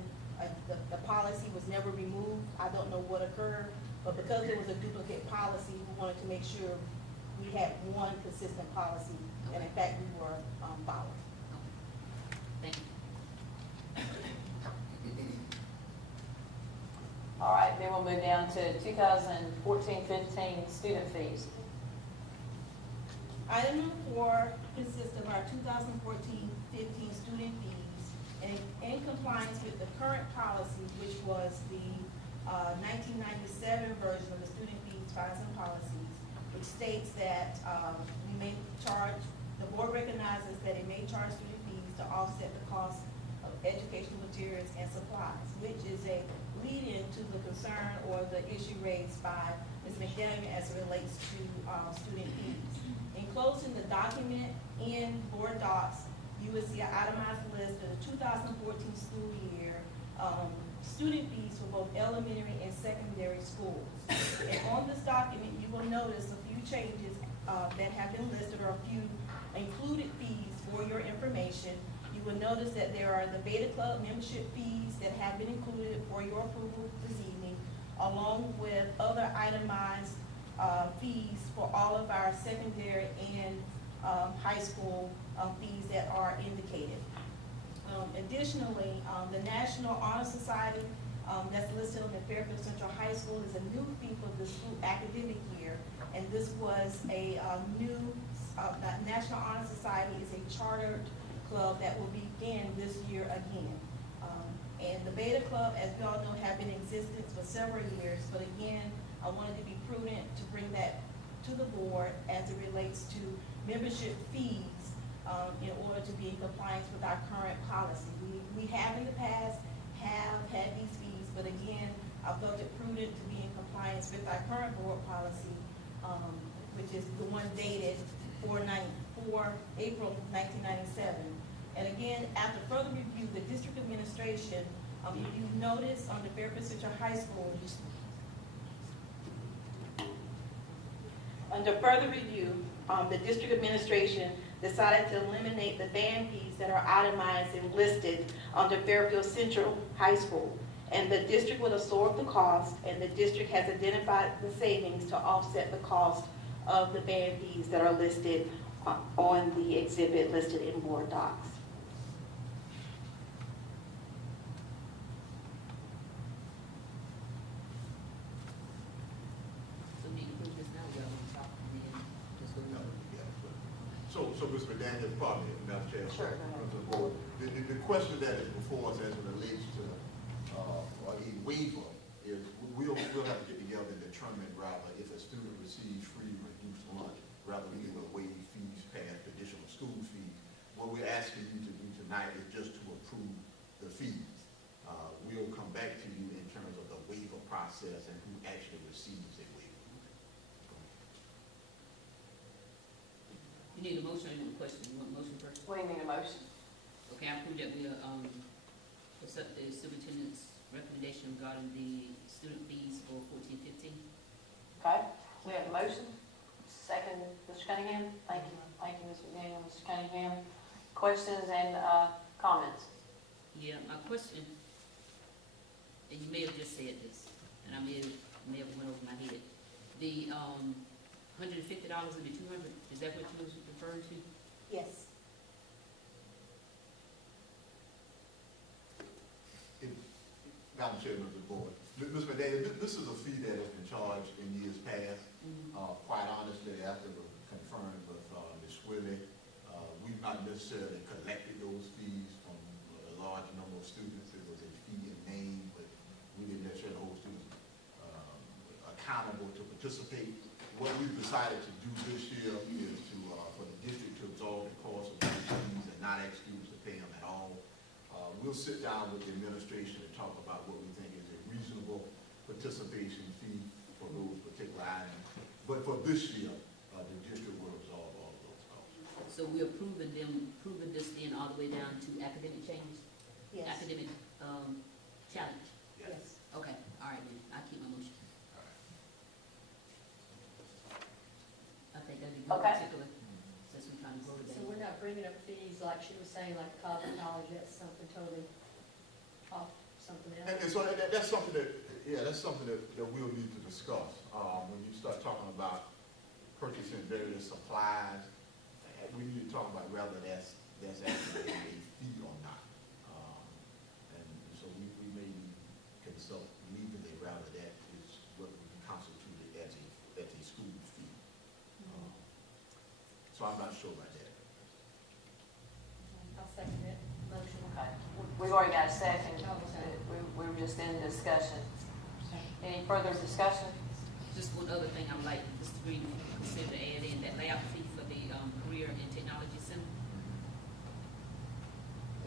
the policy was never removed. I don't know what occurred, but because there was a duplicate policy, we wanted to make sure we had one consistent policy, and in fact we were following. Thank you. All right, then we'll move down to 2014-15 student fees. Item number 4 consists of our 2014-15 student fees, and in compliance with the current policy, which was the 1997 version of the student fees, fines, and policies, which states that we may charge, the board recognizes that it may charge student fees to offset the cost of educational materials and supplies, which is a lead-in to the concern or the issue raised by Ms. McDaniel as it relates to student fees. Enclosed in the document in board docs, you will see an itemized list of the 2014 school year student fees for both elementary and secondary schools. And on this document, you will notice a few changes that have been listed, or a few included fees for your information. You will notice that there are the Beta Club membership fees that have been included for your approval this evening, along with other itemized fees for all of our secondary and high school fees that are indicated. Additionally, the National Honor Society that's listed on the Fairfield Central High School is a new fee for the school academic year, and this was a new, National Honor Society is a chartered club that will begin this year again. And the Beta Club, as we all know, have been in existence for several years, but again, I wanted to be prudent to bring that to the board as it relates to membership fees in order to be in compliance with our current policy. We have in the past have had these fees, but again, I felt it prudent to be in compliance with our current board policy, which is the one dated 4 April 1997. And again, after further review, the district administration, if you notice on the Fairfield Central High School, under further review, the district administration decided to eliminate the band fees that are itemized and listed under Fairfield Central High School. and the district will absorb the cost, and the district has identified the savings to offset the cost of the band fees that are listed on the exhibit listed in board docs. So we need to prove this now, we got on top, and then just go. So Mr. McDaniel, pardon me, Madam Chair. Sure, go ahead. Members of the board. The question that is before us as it relates to a waiver is we'll have to get together and determine rather if a student receives free or reduced lunch, rather we will waive fees past traditional school fees. What we're asking you to do tonight is just to approve the fees. We'll come back to you in terms of the waiver process and who actually receives a waiver. You need a motion or you need a question? You want a motion first? We need a motion. Okay, I approve that we accept the superintendent's recommendation regarding the student fees for 14-15. Okay, we have a motion. Second, Mr. Cunningham. Thank you, Ms. McDaniel, Mr. Cunningham. Questions and comments? Yeah, my question, and you may have just said this, and I may have went over my head. The $150 and the $200, is that what you was referring to? Yes. Madam Chairman of the board, Ms. McDaniel, this is a fee that has been charged in years past. Quite honestly, after it was confirmed with Ms. Swilly, we've not necessarily collected those fees from a large number of students. It was a fee in name, but we didn't necessarily hold students accountable to participate. What we've decided to do this year is to for the district to absorb the cost of those fees and not ask students to pay them at all. We'll sit down with the administration and talk about what we think is a reasonable participation fee for those particular items. But for this year, the district will absorb all of those costs. So we're approving this then all the way down to academic changes? Yes. Academic challenge? Yes. Okay, all right then, I'll keep my motion. All right. I think that'd be good, Okay. particularly since we're trying to grow So today. we're not bringing up fees like she was saying, like Cobb College, that's something totally off, something else. And so that's something that we'll need to discuss. When you start talking about purchasing various supplies, we need to talk about whether that's actually a fee or not. And so we may consult legally rather that is what we constituted as a school fee. So I'm not sure about that. I'll second that motion. Okay, we've already got a second. Oh, okay. We were just in discussion. Any further discussion? Just one other thing I'd like Mr. Green to consider to add in, that lab fee for the Career and Technology Center.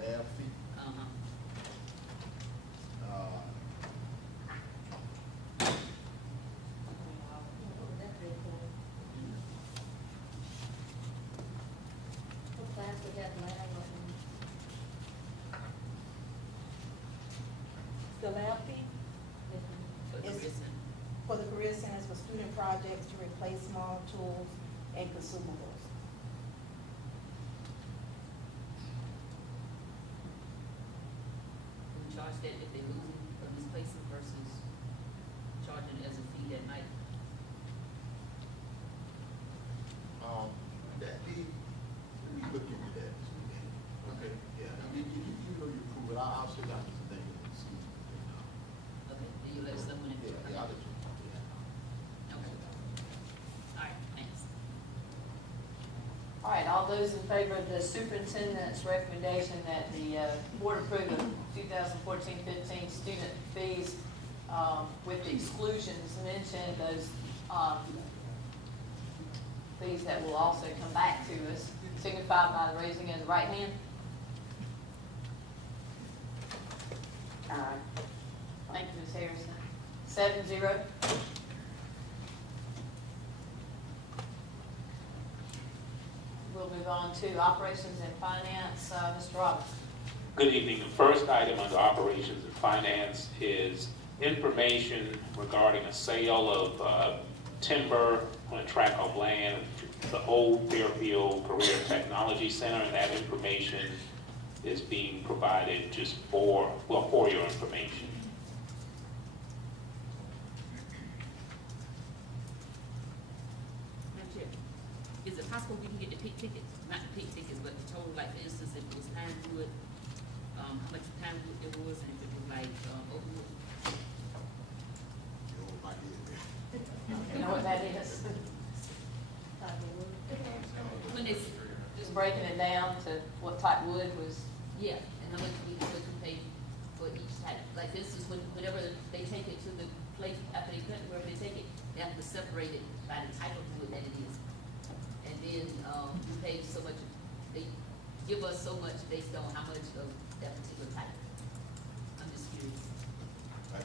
Lab fee. What would that be for? What class we have now? The lab fee For the Yes. Career Center. for the career centers for student projects to replace small tools and consumables. We charge that if they lose it or misplace it versus charging it as a fee that night. That be, let me look into that. Okay, yeah, I mean, you know you prove it, I'll sit down with some things and see. Okay, then you let us know when it. Yeah, I'll let you, yeah. Okay. All right, thanks. All right, all those in favor of the superintendent's recommendation that the board approve the 2014-15 student fees with the exclusions mentioned, those fees that will also come back to us, signify by the raising of the right hand. Aye. Thank you, Ms. Harrison. 7-0. We'll move on to operations and finance. Mr. Roberts. Good evening. The first item under operations and finance is information regarding a sale of timber on a tract of land, the old Fairfield Career Technology Center, and that information is being provided just for your information. it possible we can get the pink tickets? Not the pink tickets, but the total, like, for instance, if it was Pinewood, how much Pinewood there was, and if it was like, Oakwood. You know, my dear. You know what that is? When it's, Just breaking it down to what type wood was, yeah, and how much we pay for each type. Like this is whenever they take it to the place, after they cut it, wherever they take it, they have to separate it by the type of wood that it is. And then, we pay so much, they give us so much based on how much of that particular type. I'm just curious.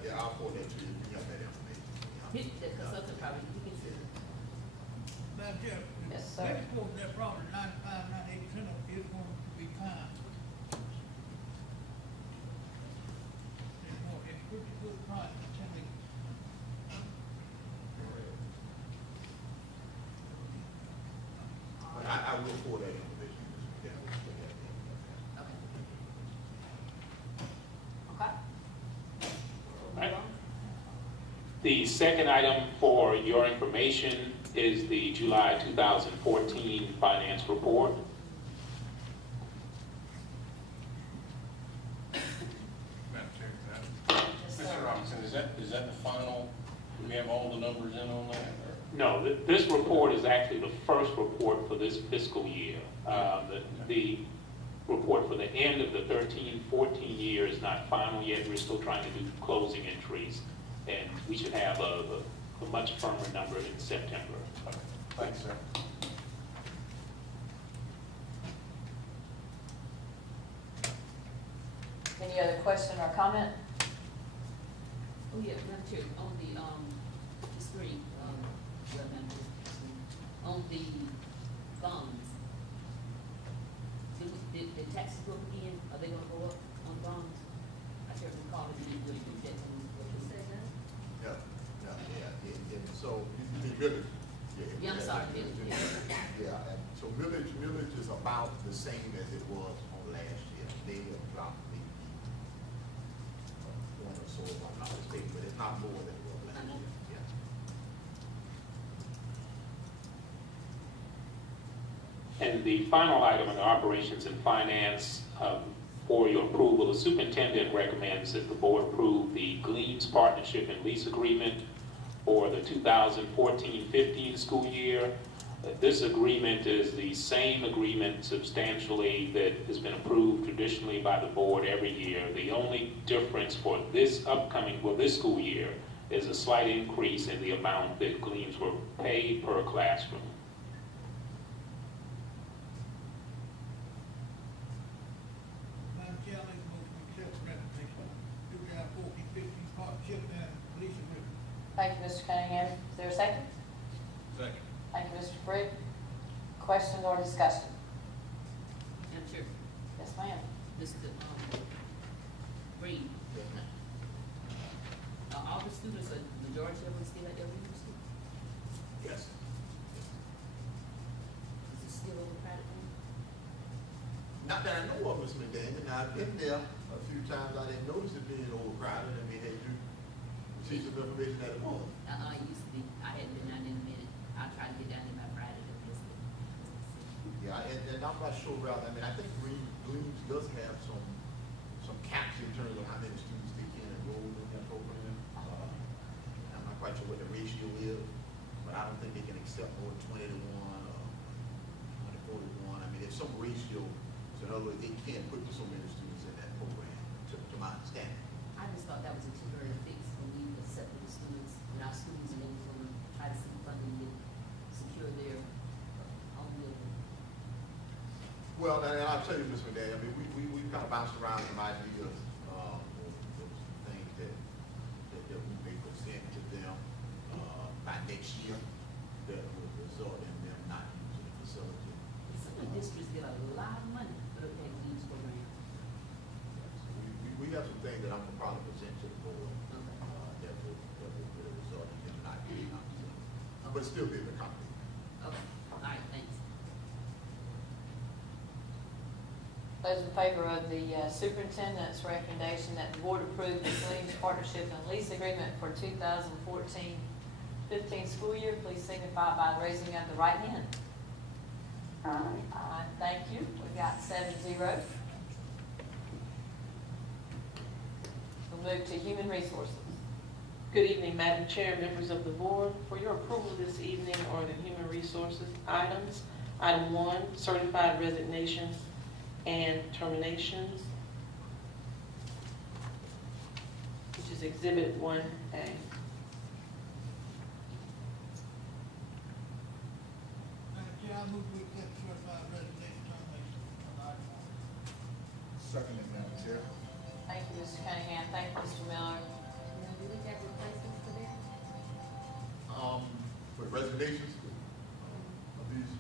Yeah, I'll forward that to you, you have that information. The consultant probably, you can see. Madam Chair, Yes, sir. maybe suppose that property, 95, 98% of it is going to be pine. It's more, it's pretty good price, $10 acres. But I will forward that information. Yeah, we'll look at it. okay? Right. The second item for your information is the July 2014 finance report. Madam Chair, Yes, sir. Mr. Robinson, is that the final, do we have all the numbers in on that? Or? No, this report is actually the first report for this fiscal year. The report for the end of the 13-14 year is not final yet. We're still trying to do closing entries, and we should have a much firmer number in September. Okay. Thanks, sir. Any other question or comment? Oh, yeah, Madam Chair, on the screen, well, Madam Chair, on the bonds, did the taxes go up again? Are they gonna go up on bonds? I can't recall if you didn't really do that when you said that. Yeah, so, you mean millage? Yeah, I'm sorry, millage, Yeah, and so millage is about the same as it was on last year. They have dropped the one or so, if I'm not mistaken, but it's not more than it was last year. Yeah. And the final item on the operations and finance for your approval, the superintendent recommends that the board approve the Gleams Partnership and Lease Agreement for the 2014-15 school year. This agreement is the same agreement substantially that has been approved traditionally by the board every year. The only difference for this this school year is a slight increase in the amount that Gleams were paid per classroom. Madam Chair, I make a motion to accept the resignation of 2014-15 partnership and lease agreement. Thank you, Mr. Cunningham. Is there a second? Second. Thank you, Mr. Frigg. Questions or discussion? Madam Chair, Yes, ma'am. Mr. Green, all the students, the majority of them still at their university? Yes. Is it still overcrowded then? Not that I know of, Ms. McDaniel. Now, I've been there a few times. I didn't notice it being overcrowded. I mean, they do see some information that it was. It used to be, I hadn't been down in a minute. I'll try to get down there by Friday to visit. Yeah, and I'm not sure, Ralph, I mean, I think Gleams does have some caps in terms of how many students they can enroll in that program. I'm not quite sure what the ratio is, but I don't think they can accept more than 20 to 1 or 24 to 1. I mean, there's some ratio, so in other words, they can't put so many students in that program, to my understanding. I just thought that was a temporary fix when we accepted the students, and our students, and they were going to try to see funding to secure their own building. Well, and I'll tell you, Ms. McDaniel, I mean, we kind of bounced around some ideas, those things that we may present to them by next year that would result in them not using the facility. Some of the districts get a lot of money for the Gleams program. So we have some things that I'm gonna probably present to the board that will result in them not using our facility. But still be able to accommodate. Okay, all right, thanks. Those in favor of the superintendent's recommendation that the board approve the Gleams Partnership and Lease Agreement for 2014-15 school year, please signify by raising of the right hand. Aye, thank you. We got 7-0. We'll move to human resources. Good evening, Madam Chair, members of the board. For your approval this evening are the human resources items. Item 1, certified resignations and terminations, which is Exhibit 1A. Madam Chair, I move we accept certified resignation termination on item one. Second, Madam Chair. Thank you, Mr. Cunningham. Thank you, Mr. Miller. Now, do we have replacements for that? For the resignations of these,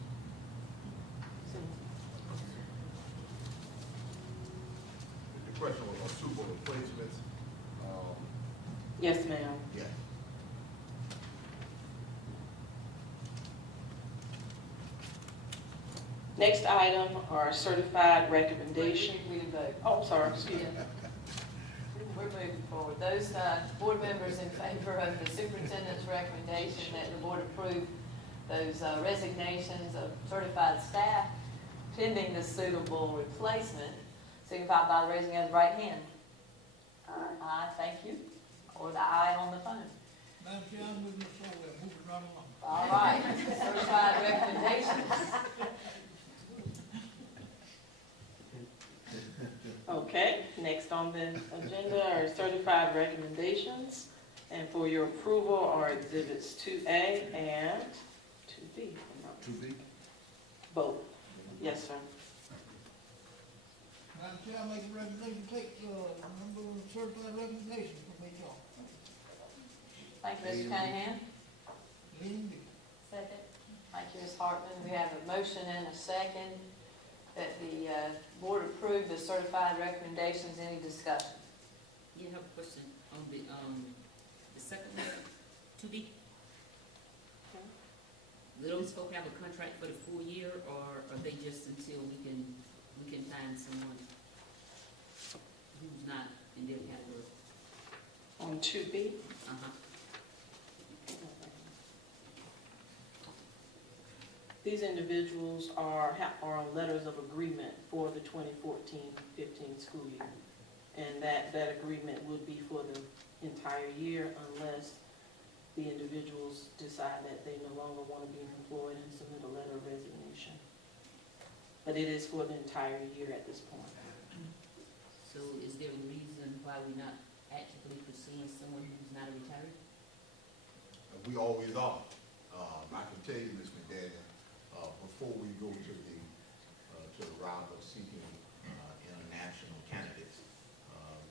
the question was on suitable replacements. Yes, ma'am. Yes. Next item are certified recommendations. We didn't vote. Oh, I'm sorry, excuse me. We're moving forward. Those board members in favor of the superintendent's recommendation that the board approve those resignations of certified staff pending the suitable replacement, signify by raising of the right hand. Aye, thank you. Or the aye on the phone. Madam Chair, I move this forward, move it right along. All right, certified recommendations. Okay, next on the agenda are certified recommendations. And for your approval are Exhibits 2A and 2B. 2B. Both. Yes, sir. Madam Chair, I make a recommendation, take, number of certified recommendations from HR. Thank you, Mr. Cunningham. Lean B. Second. Thank you, Ms. Hartman. We have a motion and a second that the board approve the certified recommendations. Any discussion? You have a question on the second one, 2B? Will those folks have a contract for the full year, or are they just until we can find someone who's not in their category? On 2B, Uh-huh. these individuals are on letters of agreement for the 2014-15 school year. And that agreement would be for the entire year unless the individuals decide that they no longer want to be employed and submit a letter of resignation. But it is for the entire year at this point. So is there a reason why we're not actively pursuing someone who's not a retiree? We always are. I can tell you, Ms. McDaniel, before we go to the route of seeking international candidates,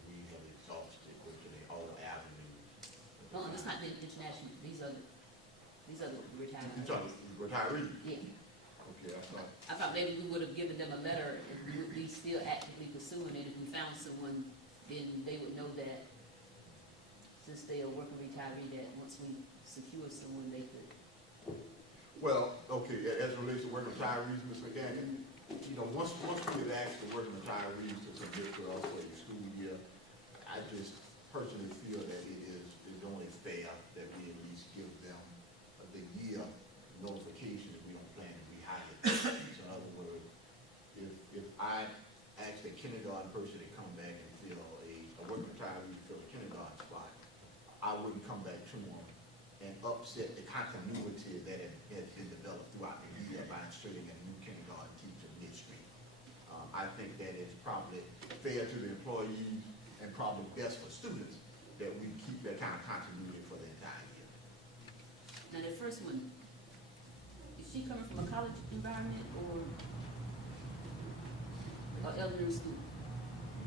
we have exhausted virtually all avenues. No, it's not the international, these are the retirees. You talking retirees? Yeah. Okay, I thought. I thought maybe we would have given them a letter and we would be still actively pursuing it. If we found someone, then they would know that since they are working retiree, that once we secure someone, they could. Well, okay, as it relates to working retirees, Ms. McDaniel, once we had asked the working retirees to submit to us for the school year, I just personally feel that it is only fair that we at least give them the year notification if we don't plan to rehire them. So in other words, if I ask a kindergarten person to come back and fill a working retiree to fill a kindergarten spot, I wouldn't come back to them and upset the continuity that has been developed throughout the year by inserting a new kindergarten teacher midstream. I think that is probably fair to the employees and probably best for students that we keep that kind of continuity for the entire year. Now, the first one, is she coming from a college environment or elementary school?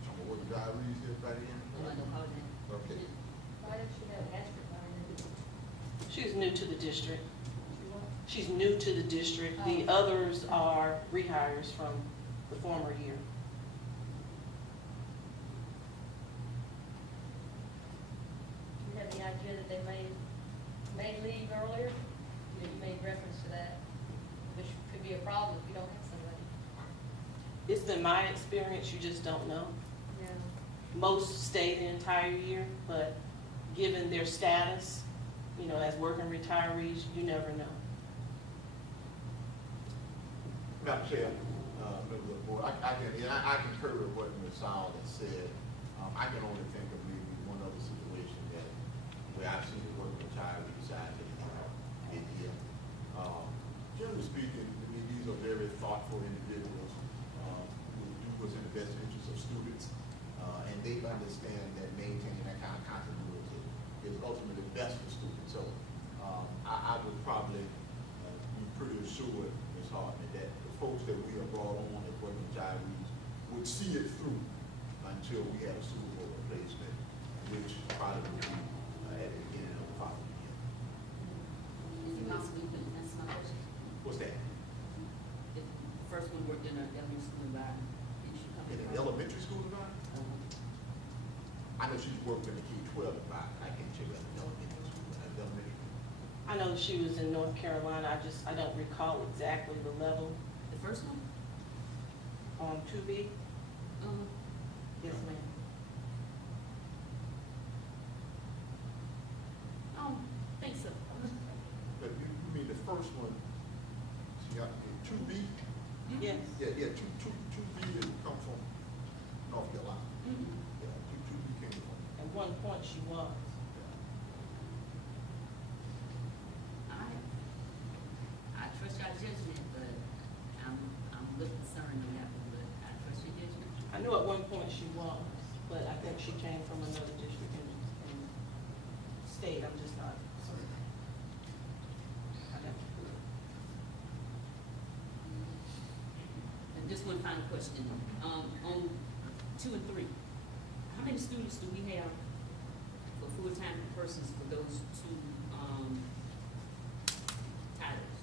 Some of what the retirees here by the end? Oh, I know college. Okay. Why does she have an asterisk on it? She's new to the district. She's new to the district. The others are rehires from the former year. Do you have any idea that they may leave earlier? You made reference to that, which could be a problem if we don't have somebody. It's been my experience, you just don't know. Yeah. Most stay the entire year, but given their status, as working retirees, you never know. Madam Chair, members of the board, I concur with what Ms. Sowell has said. I can only think of maybe one other situation where I've seen it work with a child we decided to get here. Generally speaking, I mean, these are very thoughtful individuals who do what's in the best interest of students, and they understand that maintaining that kind of continuity is ultimately best for students. So I would probably be pretty assured, Ms. Hartman, that the folks that we have brought on as working gyrees would see it through until we have a suitable replacement, which probably would be at the beginning of the following year. Is it possible, that's my question. What's that? If the first one worked in an elementary school environment, did she come In an elementary school environment? I know she's worked in the K-12 environment. I can't check out the elementary school. I know she was in North Carolina. I don't recall exactly the level. The first one? 2B? Yes, ma'am. I don't think so. But you mean the first one, she got 2B? Yes. Yeah, 2B didn't come from North Carolina. Yeah, 2B came from. At one point she was. I trust your judgment, but I'm a little concerned on that one, but I trust your judgment. I knew at one point she was, but I think she came from another district in state. I'm just not certain. I'd have to prove it. And just one final question. On 2 and 3, how many students do we have for full-time persons for those two titles?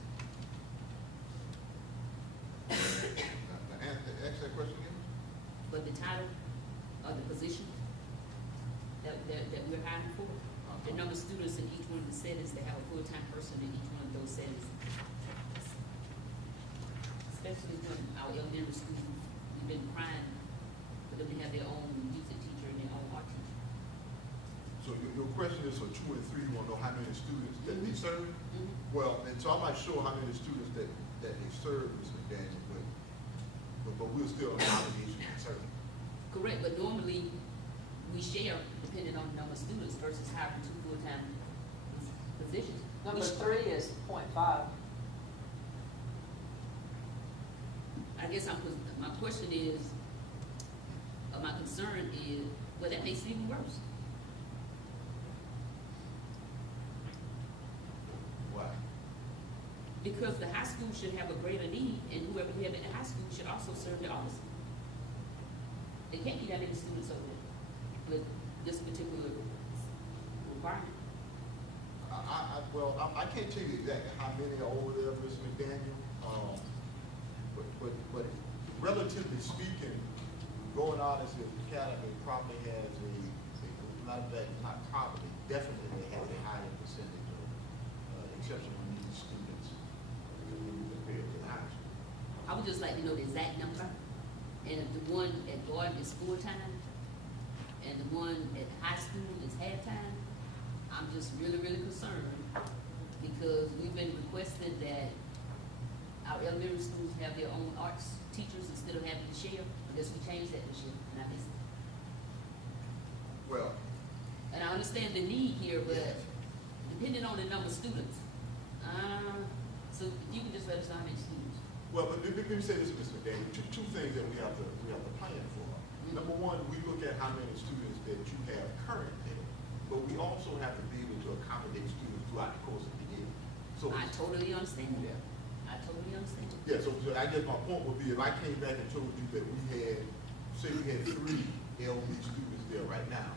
Ask that question again? For the title or the position that we're hiring for? The number of students in each one of the settings, they have a full-time person in each one of those settings. Especially when our elementary schools, we've been crying for them to have their own music teacher and their own art teacher. So your question is for 2 and 3, you want to know how many students that they serve? Mm-hmm. Well, and so I'm not sure how many students that they serve, Ms. McDaniel, but we're still in obligation to serve. Correct, but normally we share depending on the number of students versus hiring 2 full-time positions. Number 3 is 0.5. I guess my question is, or my concern is, well, that makes it even worse. Why? Because the high school should have a greater need, and whoever we have at the high school should also serve the office. There can't be that many students over there with this particular requirement. I can't tell you exactly how many are over there, Ms. McDaniel. But relatively speaking, Going Artists Academy probably has definitely has a higher percentage of exceptional needs students compared to the high school. I would just like to know the exact number, and if the one at Gordon is full-time, and the one at high school is half-time, I'm just really, really concerned, because we've been requested that our elementary schools have their own arts teachers instead of having to share. I guess we changed that this year, and I missed it. Well, And I understand the need here, but depending on the number of students, so you can just let us know how many students. well, but let me say this, Mr. McDaniel, two things that we have to plan for. Number one, we look at how many students that you have currently, but we also have to be able to accommodate students throughout the course of the year. So I totally understand that. I totally understand. yeah, so I guess my point would be, if I came back and told you that we had 3 LB students there right now,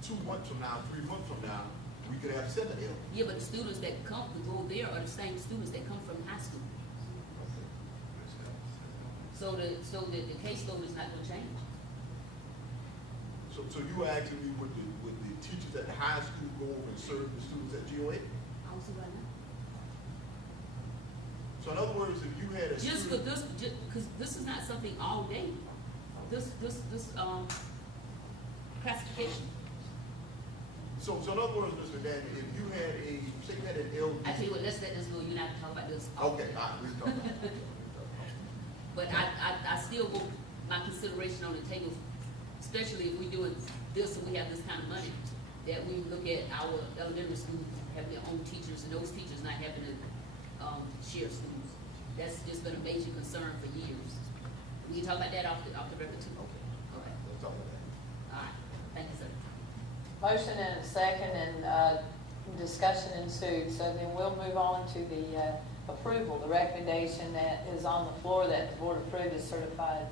2 months from now, 3 months from now, we could have 7 LB. Yeah, but the students that come to go there are the same students that come from high school. So the caseload is not gonna change. So you were asking me, would the teachers at the high school go over and serve the students at GOA? I don't see why not. So in other words, if you had a Just for student, this, because this is not something all day. This classification. So in other words, Mr. Danny, if you had say you had an LD. I tell you what, let's let this go, you and I can talk about this. Okay, all right, we can talk about it. But I still want my consideration on the table, especially if we doing this and we have this kind of money, that we look at our elementary schools having their own teachers and those teachers not having to share schools. That's just been a major concern for years. We can talk about that off the record too. Okay, All right. we'll talk about that. All right. Thank you, sir. Motion and a second, and discussion ensued. So then we'll move on to the approval. The recommendation that is on the floor that the board approved is certified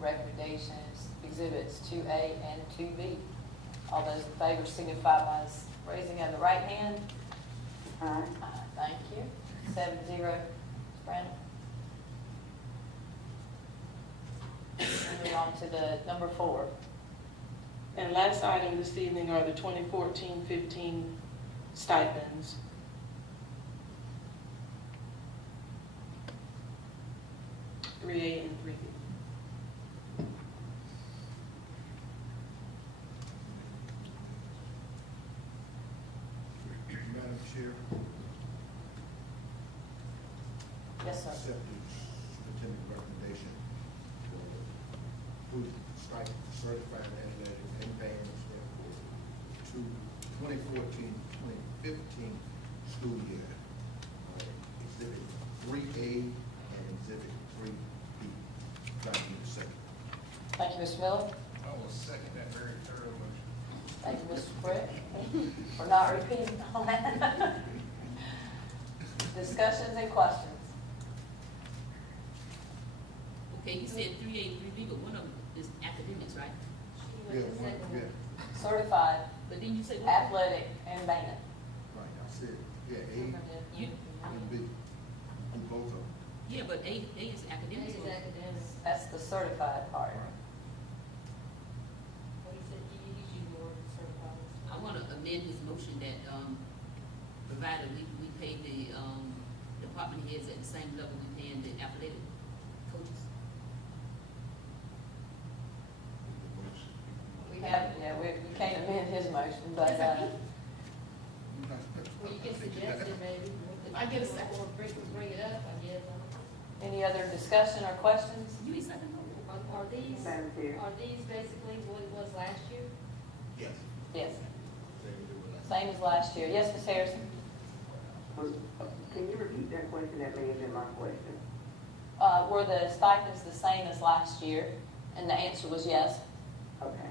recommendations, exhibits 2A and 2B. All those in favor signify by raising of the right hand. Aye. Thank you. 7-0. Brandon. Moving on to the number 4. And last item this evening are the 2014-15 stipends. Three A and 3B. Madam Chair, Yes, sir. accept the superintendent recommendation for food stipend for certified athletic and band staff for 2014-2015 school year. Exhibit 3A and exhibit 3B. Got you in a second. Thank you, Mr. Miller. I will second that very thorough motion. Thank you, Mr. Britt, for not repeating all that. Discussions and questions. Okay, you said 3A, 3B, but one of them is academics, right? Yeah. Certified, But then you say what? athletic, and band. Right, I said, yeah, A You, and B. Do both of them. yeah, but A is academics. That's the certified part. I want to amend his motion that, provided we pay the, department heads at the same level we paying the athletic coaches. We have, yeah, you can't amend his motion, but, Well, you can suggest it maybe. I get a second. Or bring it up, I guess. any other discussion or questions? You need something more? Are these basically what it was last year? Yes. Yes, Same as it was last. same as last year. Yes, Ms. Harrison? Can you repeat that question? That may have been my question. Were the stipends the same as last year? And the answer was yes. Okay,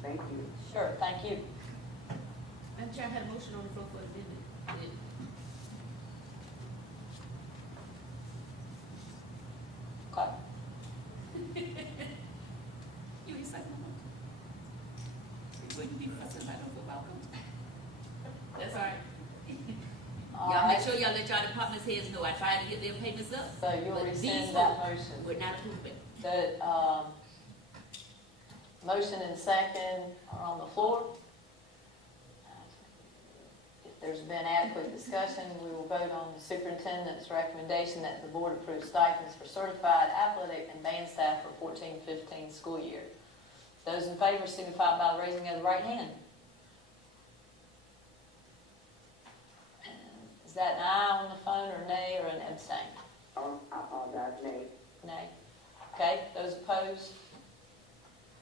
thank you. Sure, thank you. Madam Chair, I had a motion on the floor for amendment. Okay. You ain't second one. Wouldn't be fussing about no football coach. That's all right. All Y'all make right. sure y'all let y'all department heads know. I tried to get their payments up. So you'll but rescind these that folks motion. would not approve it. The motion and second are on the floor. If there's been adequate discussion, we will vote on the superintendent's recommendation that the board approve stipends for certified athletic and band staff for 14-15 school year. Those in favor signify by the raising of the right hand. Is that an aye on the phone, or nay, or an abstain? I apologize, Nate. Nay. Okay, those opposed?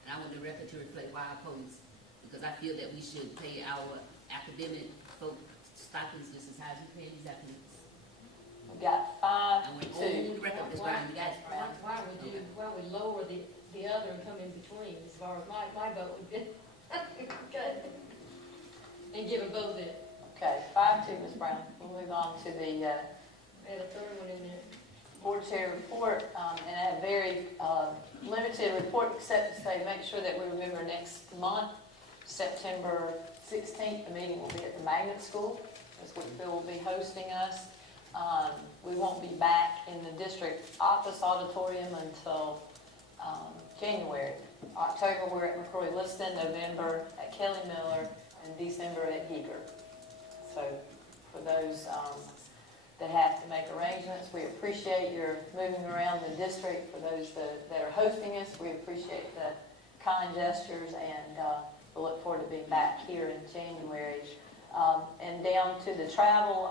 And I want the record to reflect why I oppose, because I feel that we should pay our academic folk stipends just as high as we pay these academics. We got I want 5-2. the record, Ms. Brown, you got it. Why would lower the other and come in between, as far as my vote would be? Okay. And give them both it. Okay, 5-2, Ms. Brown. We'll move on to the Add a third one in there. board chair report, and a very limited report, except to say, make sure that we remember next month, September 16th, the meeting will be at the Magnet School. Ms. Whitfield will be hosting us. We won't be back in the district office auditorium until January. October, we're at McCrory Liston, November at Kelly Miller, and December at Heger. So for those that have to make arrangements, we appreciate your moving around the district. For those that are hosting us, we appreciate the kind gestures, and we'll look forward to being back here in January. And down to the travel,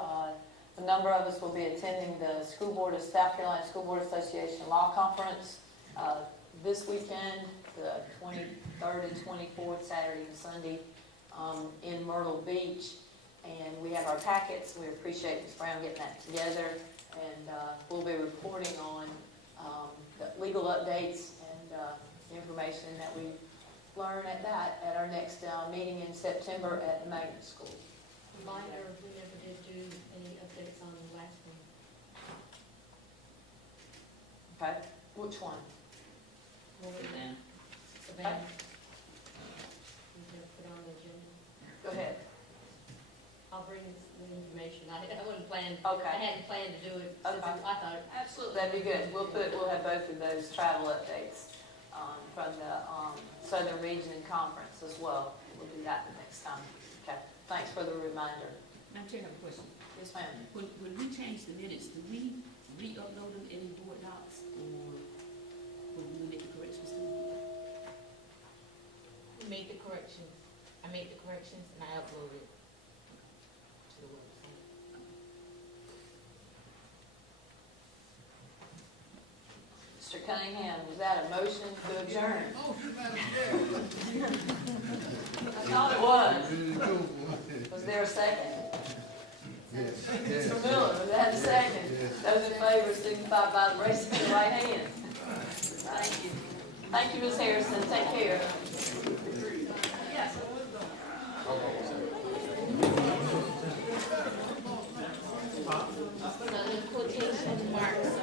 a number of us will be attending the South Carolina School Board Association Law Conference this weekend, the 23rd and 24th, Saturday and Sunday, in Myrtle Beach. And we have our packets. We appreciate Ms. Brown getting that together. And we'll be reporting on the legal updates and information that we learn at our next meeting in September at the Magnet School. Reminder, we never did do any updates on the last one. Okay, which one? Savannah. Savannah. We never put on the agenda. Go ahead. I'll bring the information. I wasn't planning, Okay. I hadn't planned to do it. Since Okay. I thought. Absolutely. That'd be good. We'll have both of those travel updates from the Southern Region Conference as well. We'll do that the next time. Okay. Thanks for the reminder. Madam Chair, I have a question. Yes, ma'am. When we change the minutes, do we re-upload them in board docs, or will we make the corrections to them? We made the corrections. I made the corrections and I uploaded to the website. Mr. Cunningham, was that a motion to adjourn? Motion, Madam Chair. I thought it was. Was there a second? Yes. Mr. Miller, was that a second? Those in favor signify by raising the right hand. Thank you. Thank you, Ms. Harrison. Take care. So the quotation marks